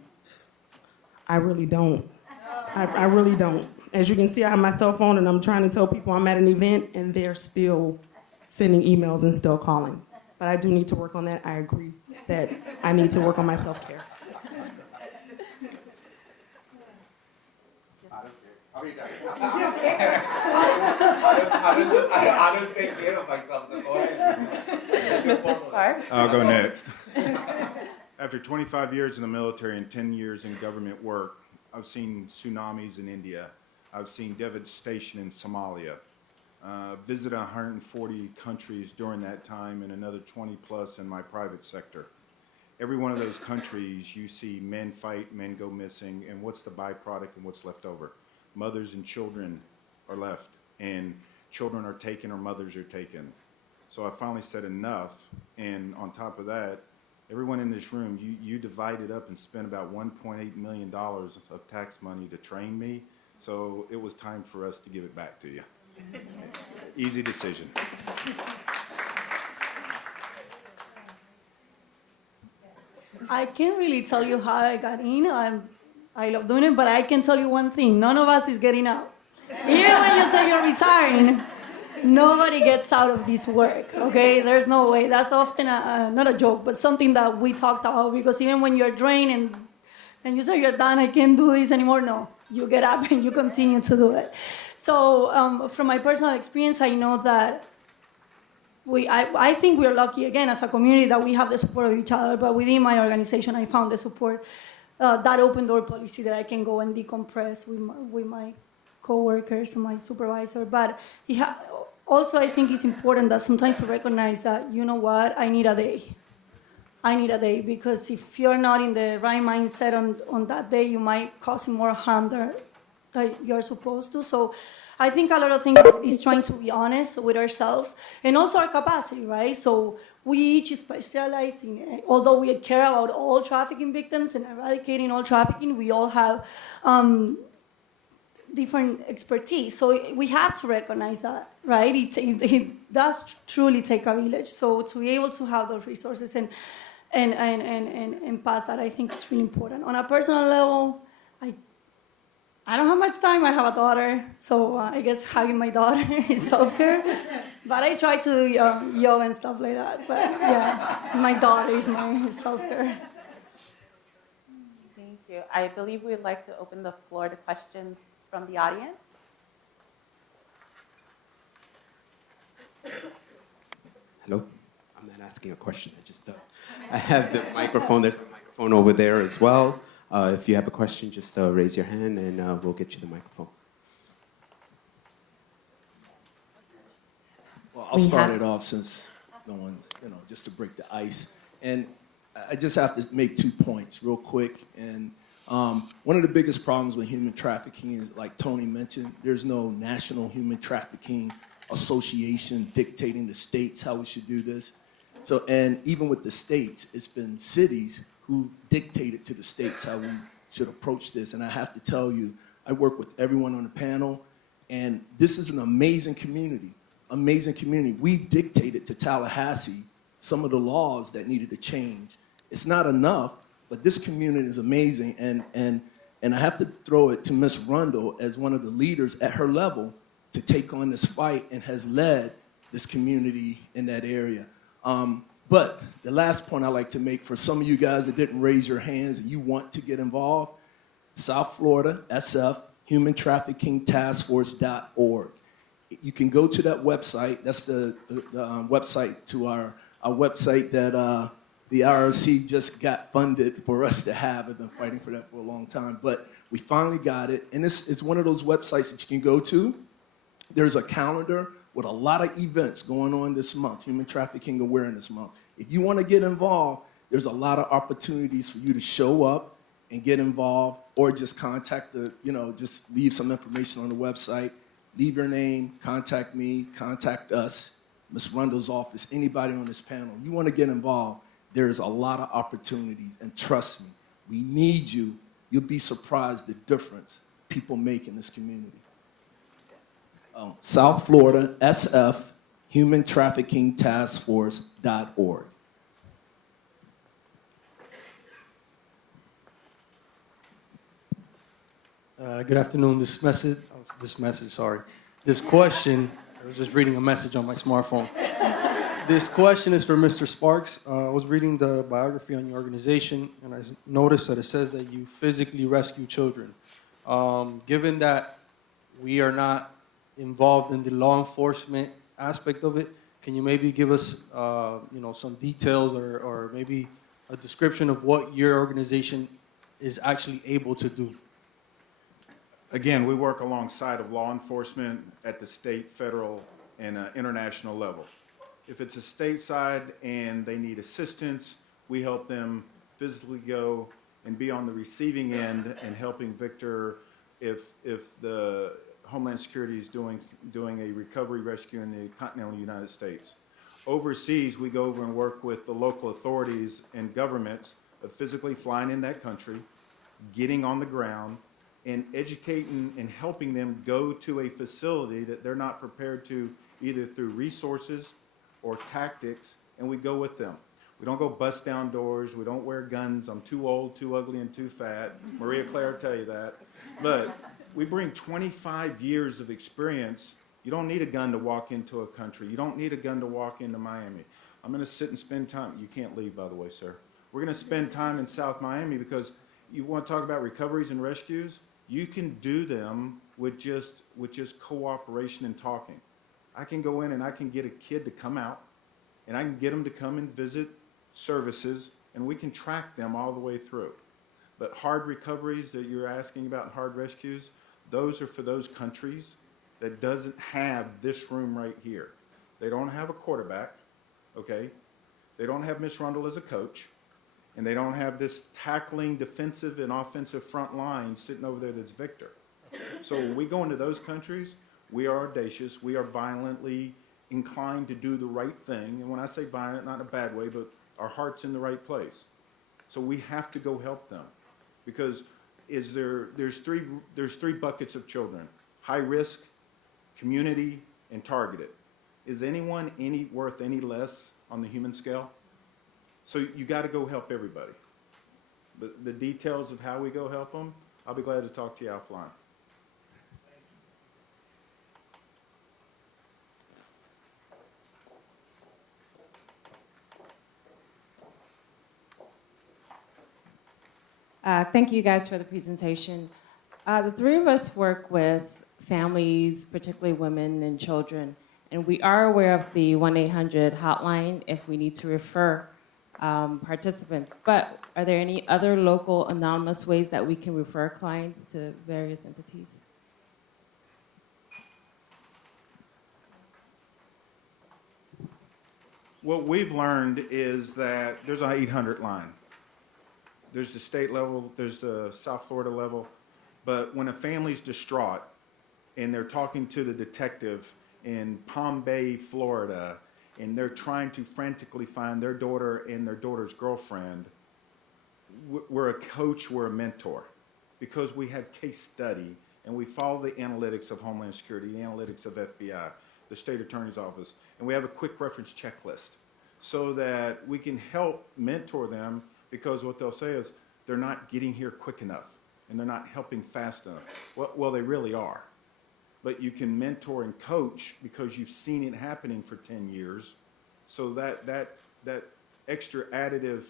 I really don't. I really don't. As you can see, I have my cell phone, and I'm trying to tell people I'm at an event, and they're still sending emails and still calling. But I do need to work on that. I agree that I need to work on my self-care. I don't take care of myself. So go ahead. I'll go next. After 25 years in the military and 10 years in government work, I've seen tsunamis in India. I've seen devastation in Somalia. Visited 140 countries during that time, and another 20 plus in my private sector. Every one of those countries, you see men fight, men go missing, and what's the byproduct and what's left over? Mothers and children are left, and children are taken or mothers are taken. So I finally said enough, and on top of that, everyone in this room, you divided up and spent about $1.8 million of tax money to train me, so it was time for us to give it back to you. Easy decision. I can't really tell you how I got in. I love doing it, but I can tell you one thing. None of us is getting out. Even when you say you're retiring, nobody gets out of this work, okay? There's no way. That's often not a joke, but something that we talked about, because even when you're drained and you say you're done, I can't do this anymore, no. You get up and you continue to do it. So from my personal experience, I know that I think we're lucky, again, as a community, that we have the support of each other, but within my organization, I found the support, that open door policy that I can go and decompress with my coworkers and my supervisor. But also, I think it's important that sometimes to recognize that, you know what, I need a day. I need a day, because if you're not in the right mindset on that day, you might cause more harm than you're supposed to. So I think a lot of things is trying to be honest with ourselves and also our capacity, right? So we each specialize in, although we care about all trafficking victims and eradicating all trafficking, we all have different expertise. So we have to recognize that, right? It does truly take a village. So to be able to have those resources and pass that, I think is really important. On a personal level, I don't have much time. I have a daughter, so I guess having my daughter is self-care. But I try to yoga and stuff like that. But yeah, my daughter is my self-care. Thank you. I believe we'd like to open the floor to questions from the audience. Hello? I'm not asking a question. I have the microphone. There's a microphone over there as well. If you have a question, just raise your hand and we'll get you the microphone. Well, I'll start it off since no one's, just to break the ice. And I just have to make 2 points real quick. And one of the biggest problems with human trafficking is, like Tony mentioned, there's no national human trafficking association dictating the states how we should do this. So, and even with the states, it's been cities who dictated to the states how we should approach this. And I have to tell you, I work with everyone on the panel, and this is an amazing community, amazing community. We dictated to Tallahassee some of the laws that needed to change. It's not enough, but this community is amazing, and I have to throw it to Ms. Rundle as one of the leaders at her level to take on this fight and has led this community in that area. But the last point I like to make for some of you guys that didn't raise your hands and you want to get involved, South Florida, SF, humantraffickingtaskforce.org. You can go to that website. That's the website to our website that the IRC just got funded for us to have. I've been fighting for that for a long time, but we finally got it. And it's one of those websites that you can go to. There's a calendar with a lot of events going on this month, Human Trafficking Awareness Month. If you want to get involved, there's a lot of opportunities for you to show up and get involved, or just contact just leave some information on the website, leave your name, contact me, contact us, Ms. Rundle's office, anybody on this panel. You want to get involved, there's a lot of opportunities, and trust me, we need you. You'll be surprised the difference people make in this community. South Florida, SF, humantraffickingtaskforce.org. Good afternoon. This question, I was just reading a message on my smartphone. This question is for Mr. Sparks. I was reading the biography on your organization, and I noticed that it says that you physically rescue children. Given that we are not involved in the law enforcement aspect of it, can you maybe give us some details or maybe a description of what your organization is actually able to do? Again, we work alongside of law enforcement at the state, federal, and international level. If it's a state side and they need assistance, we help them physically go and be on the receiving end and helping Victor if the Homeland Security is doing a recovery rescue in the continental United States. Overseas, we go over and work with the local authorities and governments of physically flying in that country, getting on the ground, and educating and helping them go to a facility that they're not prepared to, either through resources or tactics, and we go with them. We don't go bust down doors. We don't wear guns. I'm too old, too ugly, and too fat. Maria Claire will tell you that. But we bring 25 years of experience You don't need a gun to walk into a country. You don't need a gun to walk into Miami. I'm going to sit and spend time. You can't leave, by the way, sir. We're going to spend time in South Miami because you want to talk about recoveries and rescues? You can do them with just cooperation and talking. I can go in and I can get a kid to come out, and I can get them to come and visit services, and we can track them all the way through. But hard recoveries that you're asking about, hard rescues, those are for those countries that doesn't have this room right here. They don't have a quarterback, okay? They don't have Miss Rundle as a coach, and they don't have this tackling defensive and offensive front line sitting over there that's Victor. So when we go into those countries, we are audacious, we are violently inclined to do the right thing. And when I say violent, not in a bad way, but our heart's in the right place. So we have to go help them. Because there's three buckets of children: high risk, community, and targeted. Is anyone worth any less on the human scale? So you got to go help everybody. But the details of how we go help them, I'll be glad to talk to you offline. Thank you guys for the presentation. The three of us work with families, particularly women and children, and we are aware of the 1-800 hotline if we need to refer participants. But are there any other local anonymous ways that we can refer clients to various entities? What we've learned is that there's an 800 line. There's the state level, there's the South Florida level, but when a family's distraught and they're talking to the detective in Palm Bay, Florida, and they're trying to frantically find their daughter and their daughter's girlfriend, we're a coach, we're a mentor, because we have case study and we follow the analytics of Homeland Security, the analytics of FBI, the state attorney's office, and we have a quick reference checklist so that we can help mentor them. Because what they'll say is they're not getting here quick enough and they're not helping fast enough. Well, they really are. But you can mentor and coach because you've seen it happening for 10 years. So that extra additive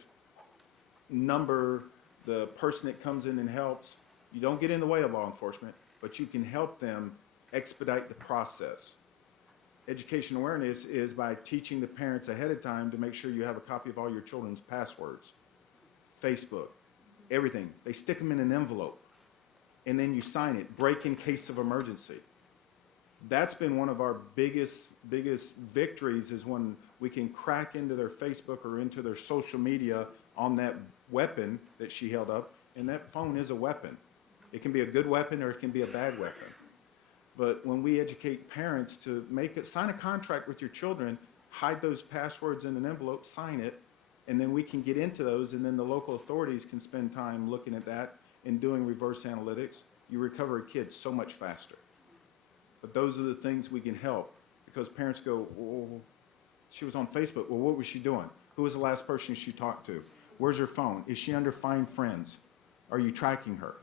number, the person that comes in and helps, you don't get in the way of law enforcement, but you can help them expedite the process. Education awareness is by teaching the parents ahead of time to make sure you have a copy of all your children's passwords. Facebook, everything. They stick them in an envelope, and then you sign it, break in case of emergency. That's been one of our biggest victories, is when we can crack into their Facebook or into their social media on that weapon that she held up, and that phone is a weapon. It can be a good weapon or it can be a bad weapon. But when we educate parents to sign a contract with your children, hide those passwords in an envelope, sign it, and then we can get into those, and then the local authorities can spend time looking at that and doing reverse analytics. You recover a kid so much faster. But those are the things we can help, because parents go, well, she was on Facebook. Well, what was she doing? Who was the last person she talked to? Where's her phone? Is she under Find Friends? Are you tracking her?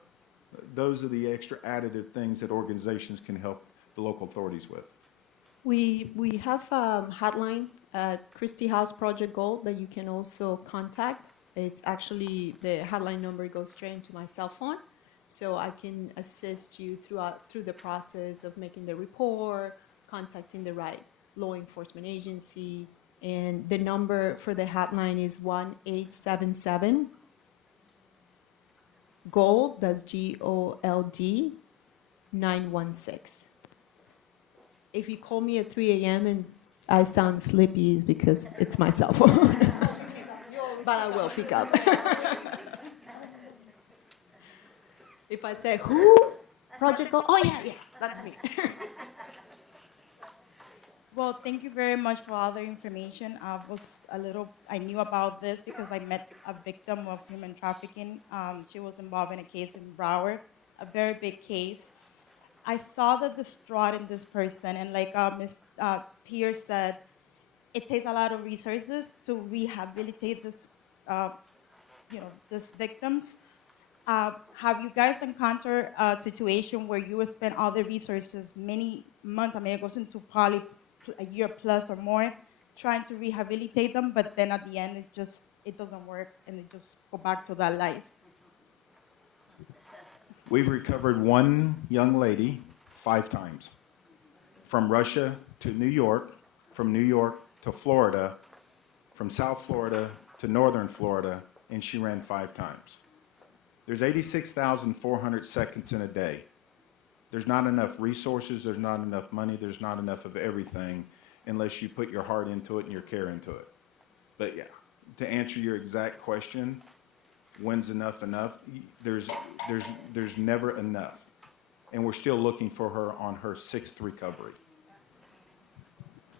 Those are the extra additive things that organizations can help the local authorities with. We have a hotline at Christie House Project Gold that you can also contact. It's actually, the hotline number goes straight into my cell phone, so I can assist you through the process of making the report, contacting the right law enforcement agency, and the number for the hotline is 1-877 GOLD, that's GOLD 916. If you call me at 3 a.m. and I sound sleepy, it's because it's my cell phone. But I will pick up. If I say, who? Project Gold? Oh, yeah, that's me. Well, thank you very much for all the information. I knew about this because I met a victim of human trafficking. She was involved in a case in Broward, a very big case. I saw the distraught in this person, and like Ms. Pierce said, it takes a lot of resources to rehabilitate these victims. Have you guys encountered a situation where you would spend all the resources, many months, I mean, it goes into probably a year plus or more, trying to rehabilitate them, but then at the end, it doesn't work, and they just go back to that life? We've recovered one young lady 5 times. From Russia to New York, from New York to Florida, from South Florida to Northern Florida, and she ran 5 times. There's 86,400 seconds in a day. There's not enough resources, there's not enough money, there's not enough of everything unless you put your heart into it and your care into it. But yeah, to answer your exact question, when's enough enough? There's never enough. And we're still looking for her on her 6th recovery.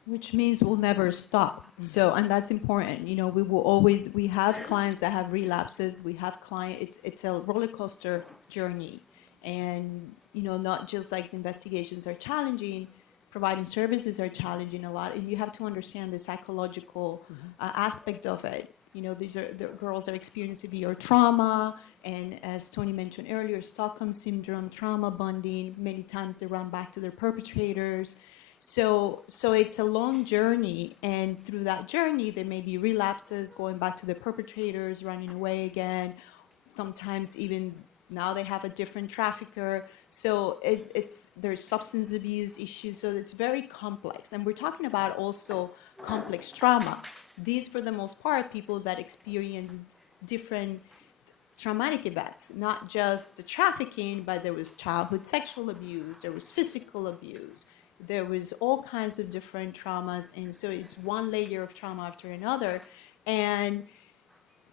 Which means we'll never stop. So, and that's important. You know, we have clients that have relapses. We have it's a roller coaster journey. And, you know, not just like investigations are challenging, providing services are challenging a lot. And you have to understand the psychological aspect of it. You know, the girls are experiencing severe trauma. And as Tony mentioned earlier, Stockholm syndrome, trauma bonding, many times they run back to their perpetrators. So it's a long journey, and through that journey, there may be relapses, going back to the perpetrators, running away again. Sometimes even now they have a different trafficker. So there's substance abuse issues. So it's very complex, and we're talking about also complex trauma. These, for the most part, people that experience different traumatic events, not just the trafficking, but there was childhood sexual abuse, there was physical abuse. There was all kinds of different traumas, and so it's one layer of trauma after another. And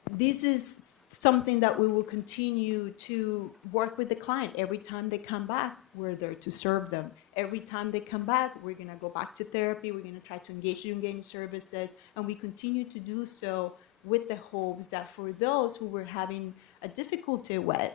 this is something that we will continue to work with the client. Every time they come back, we're there to serve them. Every time they come back, we're going to go back to therapy. We're going to try to engage you in getting services, and we continue to do so with the hopes that for those who were having a difficulty with,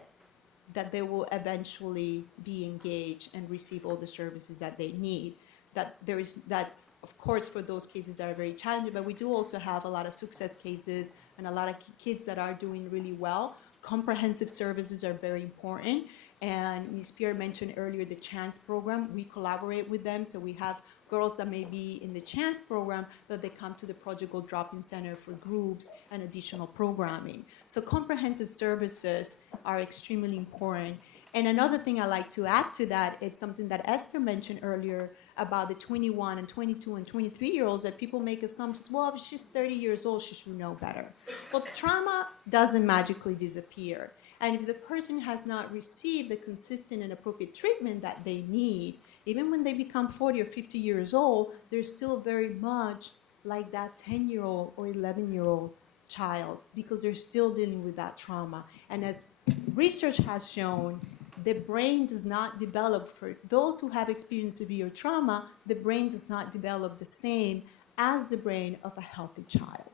that they will eventually be engaged and receive all the services that they need. That's of course for those cases that are very challenging, but we do also have a lot of success cases and a lot of kids that are doing really well. Comprehensive services are very important. And Ms. Pierre mentioned earlier the CHANCE program. We collaborate with them, so we have girls that may be in the CHANCE program, but they come to the Project Gold Drop-In Center for groups and additional programming. So comprehensive services are extremely important. And another thing I like to add to that, it's something that Esther mentioned earlier about the 21 and 22 and 23-year-olds that people make assumptions, well, if she's 30 years old, she should know better. Well, trauma doesn't magically disappear. And if the person has not received the consistent and appropriate treatment that they need, even when they become 40 or 50 years old, they're still very much like that 10-year-old or 11-year-old child because they're still dealing with that trauma. And as research has shown, the brain does not develop, for those who have experienced severe trauma, the brain does not develop the same as the brain of a healthy child.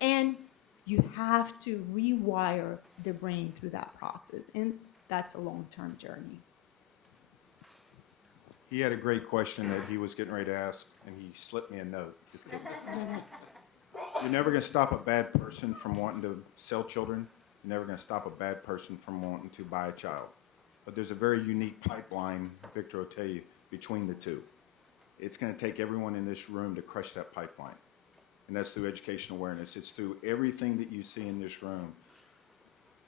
And you have to rewire the brain through that process, and that's a long-term journey. He had a great question that he was getting ready to ask, and he slipped me a note. Just kidding. You're never going to stop a bad person from wanting to sell children. You're never going to stop a bad person from wanting to buy a child. But there's a very unique pipeline, Victor will tell you, between the two. It's going to take everyone in this room to crush that pipeline. And that's through educational awareness. It's through everything that you see in this room.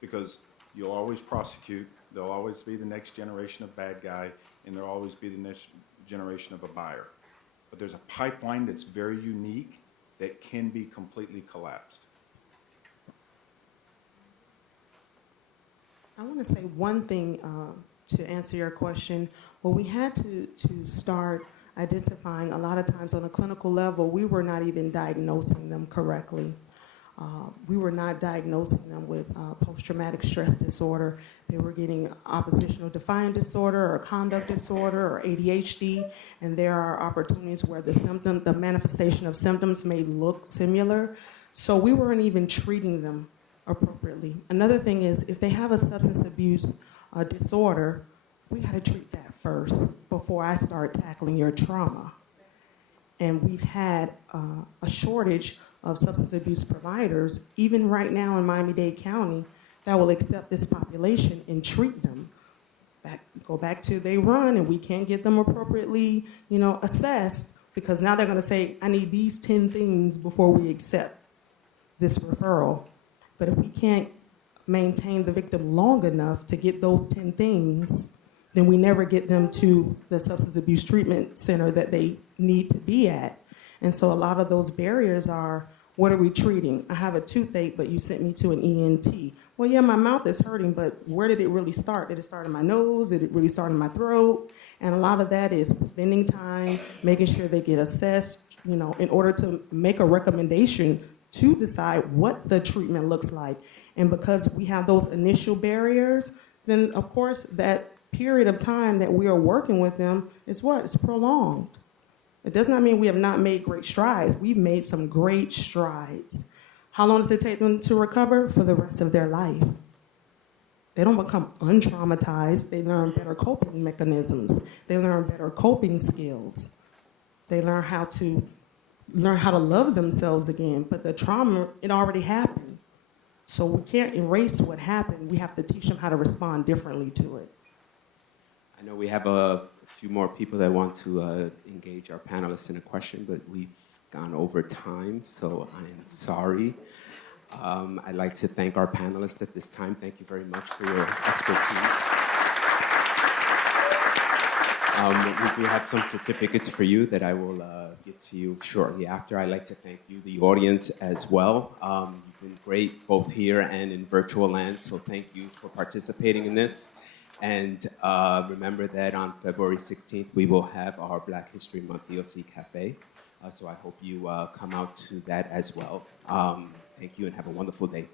Because you'll always prosecute. There'll always be the next generation of bad guy, and there'll always be the next generation of a buyer. But there's a pipeline that's very unique that can be completely collapsed. I want to say one thing to answer your question. Well, we had to start identifying a lot of times on a clinical level, we were not even diagnosing them correctly. We were not diagnosing them with post-traumatic stress disorder. They were getting oppositional defiant disorder or conduct disorder or ADHD, and there are opportunities where the manifestation of symptoms may look similar. So we weren't even treating them appropriately. Another thing is, if they have a substance abuse disorder, we got to treat that first before I start tackling your trauma. And we've had a shortage of substance abuse providers. Even right now in Miami-Dade County, that will accept this population and treat them. Go back to they run and we can't get them appropriately, assessed, because now they're going to say, I need these 10 things before we accept this referral. But if we can't maintain the victim long enough to get those 10 things, then we never get them to the substance abuse treatment center that they need to be at. And so a lot of those barriers are, what are we treating? I have a toothache, but you sent me to an ENT. Well, yeah, my mouth is hurting, but where did it really start? Did it start in my nose? Did it really start in my throat? And a lot of that is spending time, making sure they get assessed, in order to make a recommendation to decide what the treatment looks like. And because we have those initial barriers, then of course that period of time that we are working with them is what? It's prolonged. It does not mean we have not made great strides. We've made some great strides. How long does it take them to recover? For the rest of their life. They don't become untraumatized. They learn better coping mechanisms. They learn better coping skills. They learn how to love themselves again. But the trauma, it already happened. So we can't erase what happened. We have to teach them how to respond differently to it. I know we have a few more people that want to engage our panelists in a question, but we've gone over time, so I'm sorry. I'd like to thank our panelists at this time. Thank you very much for your expertise. We do have some certificates for you that I will give to you shortly after. I'd like to thank you, the audience, as well. You've been great both here and in virtual land, so thank you for participating in this. And remember that on February 16th, we will have our Black History Month ELC Cafe. So I hope you come out to that as well. Thank you and have a wonderful day.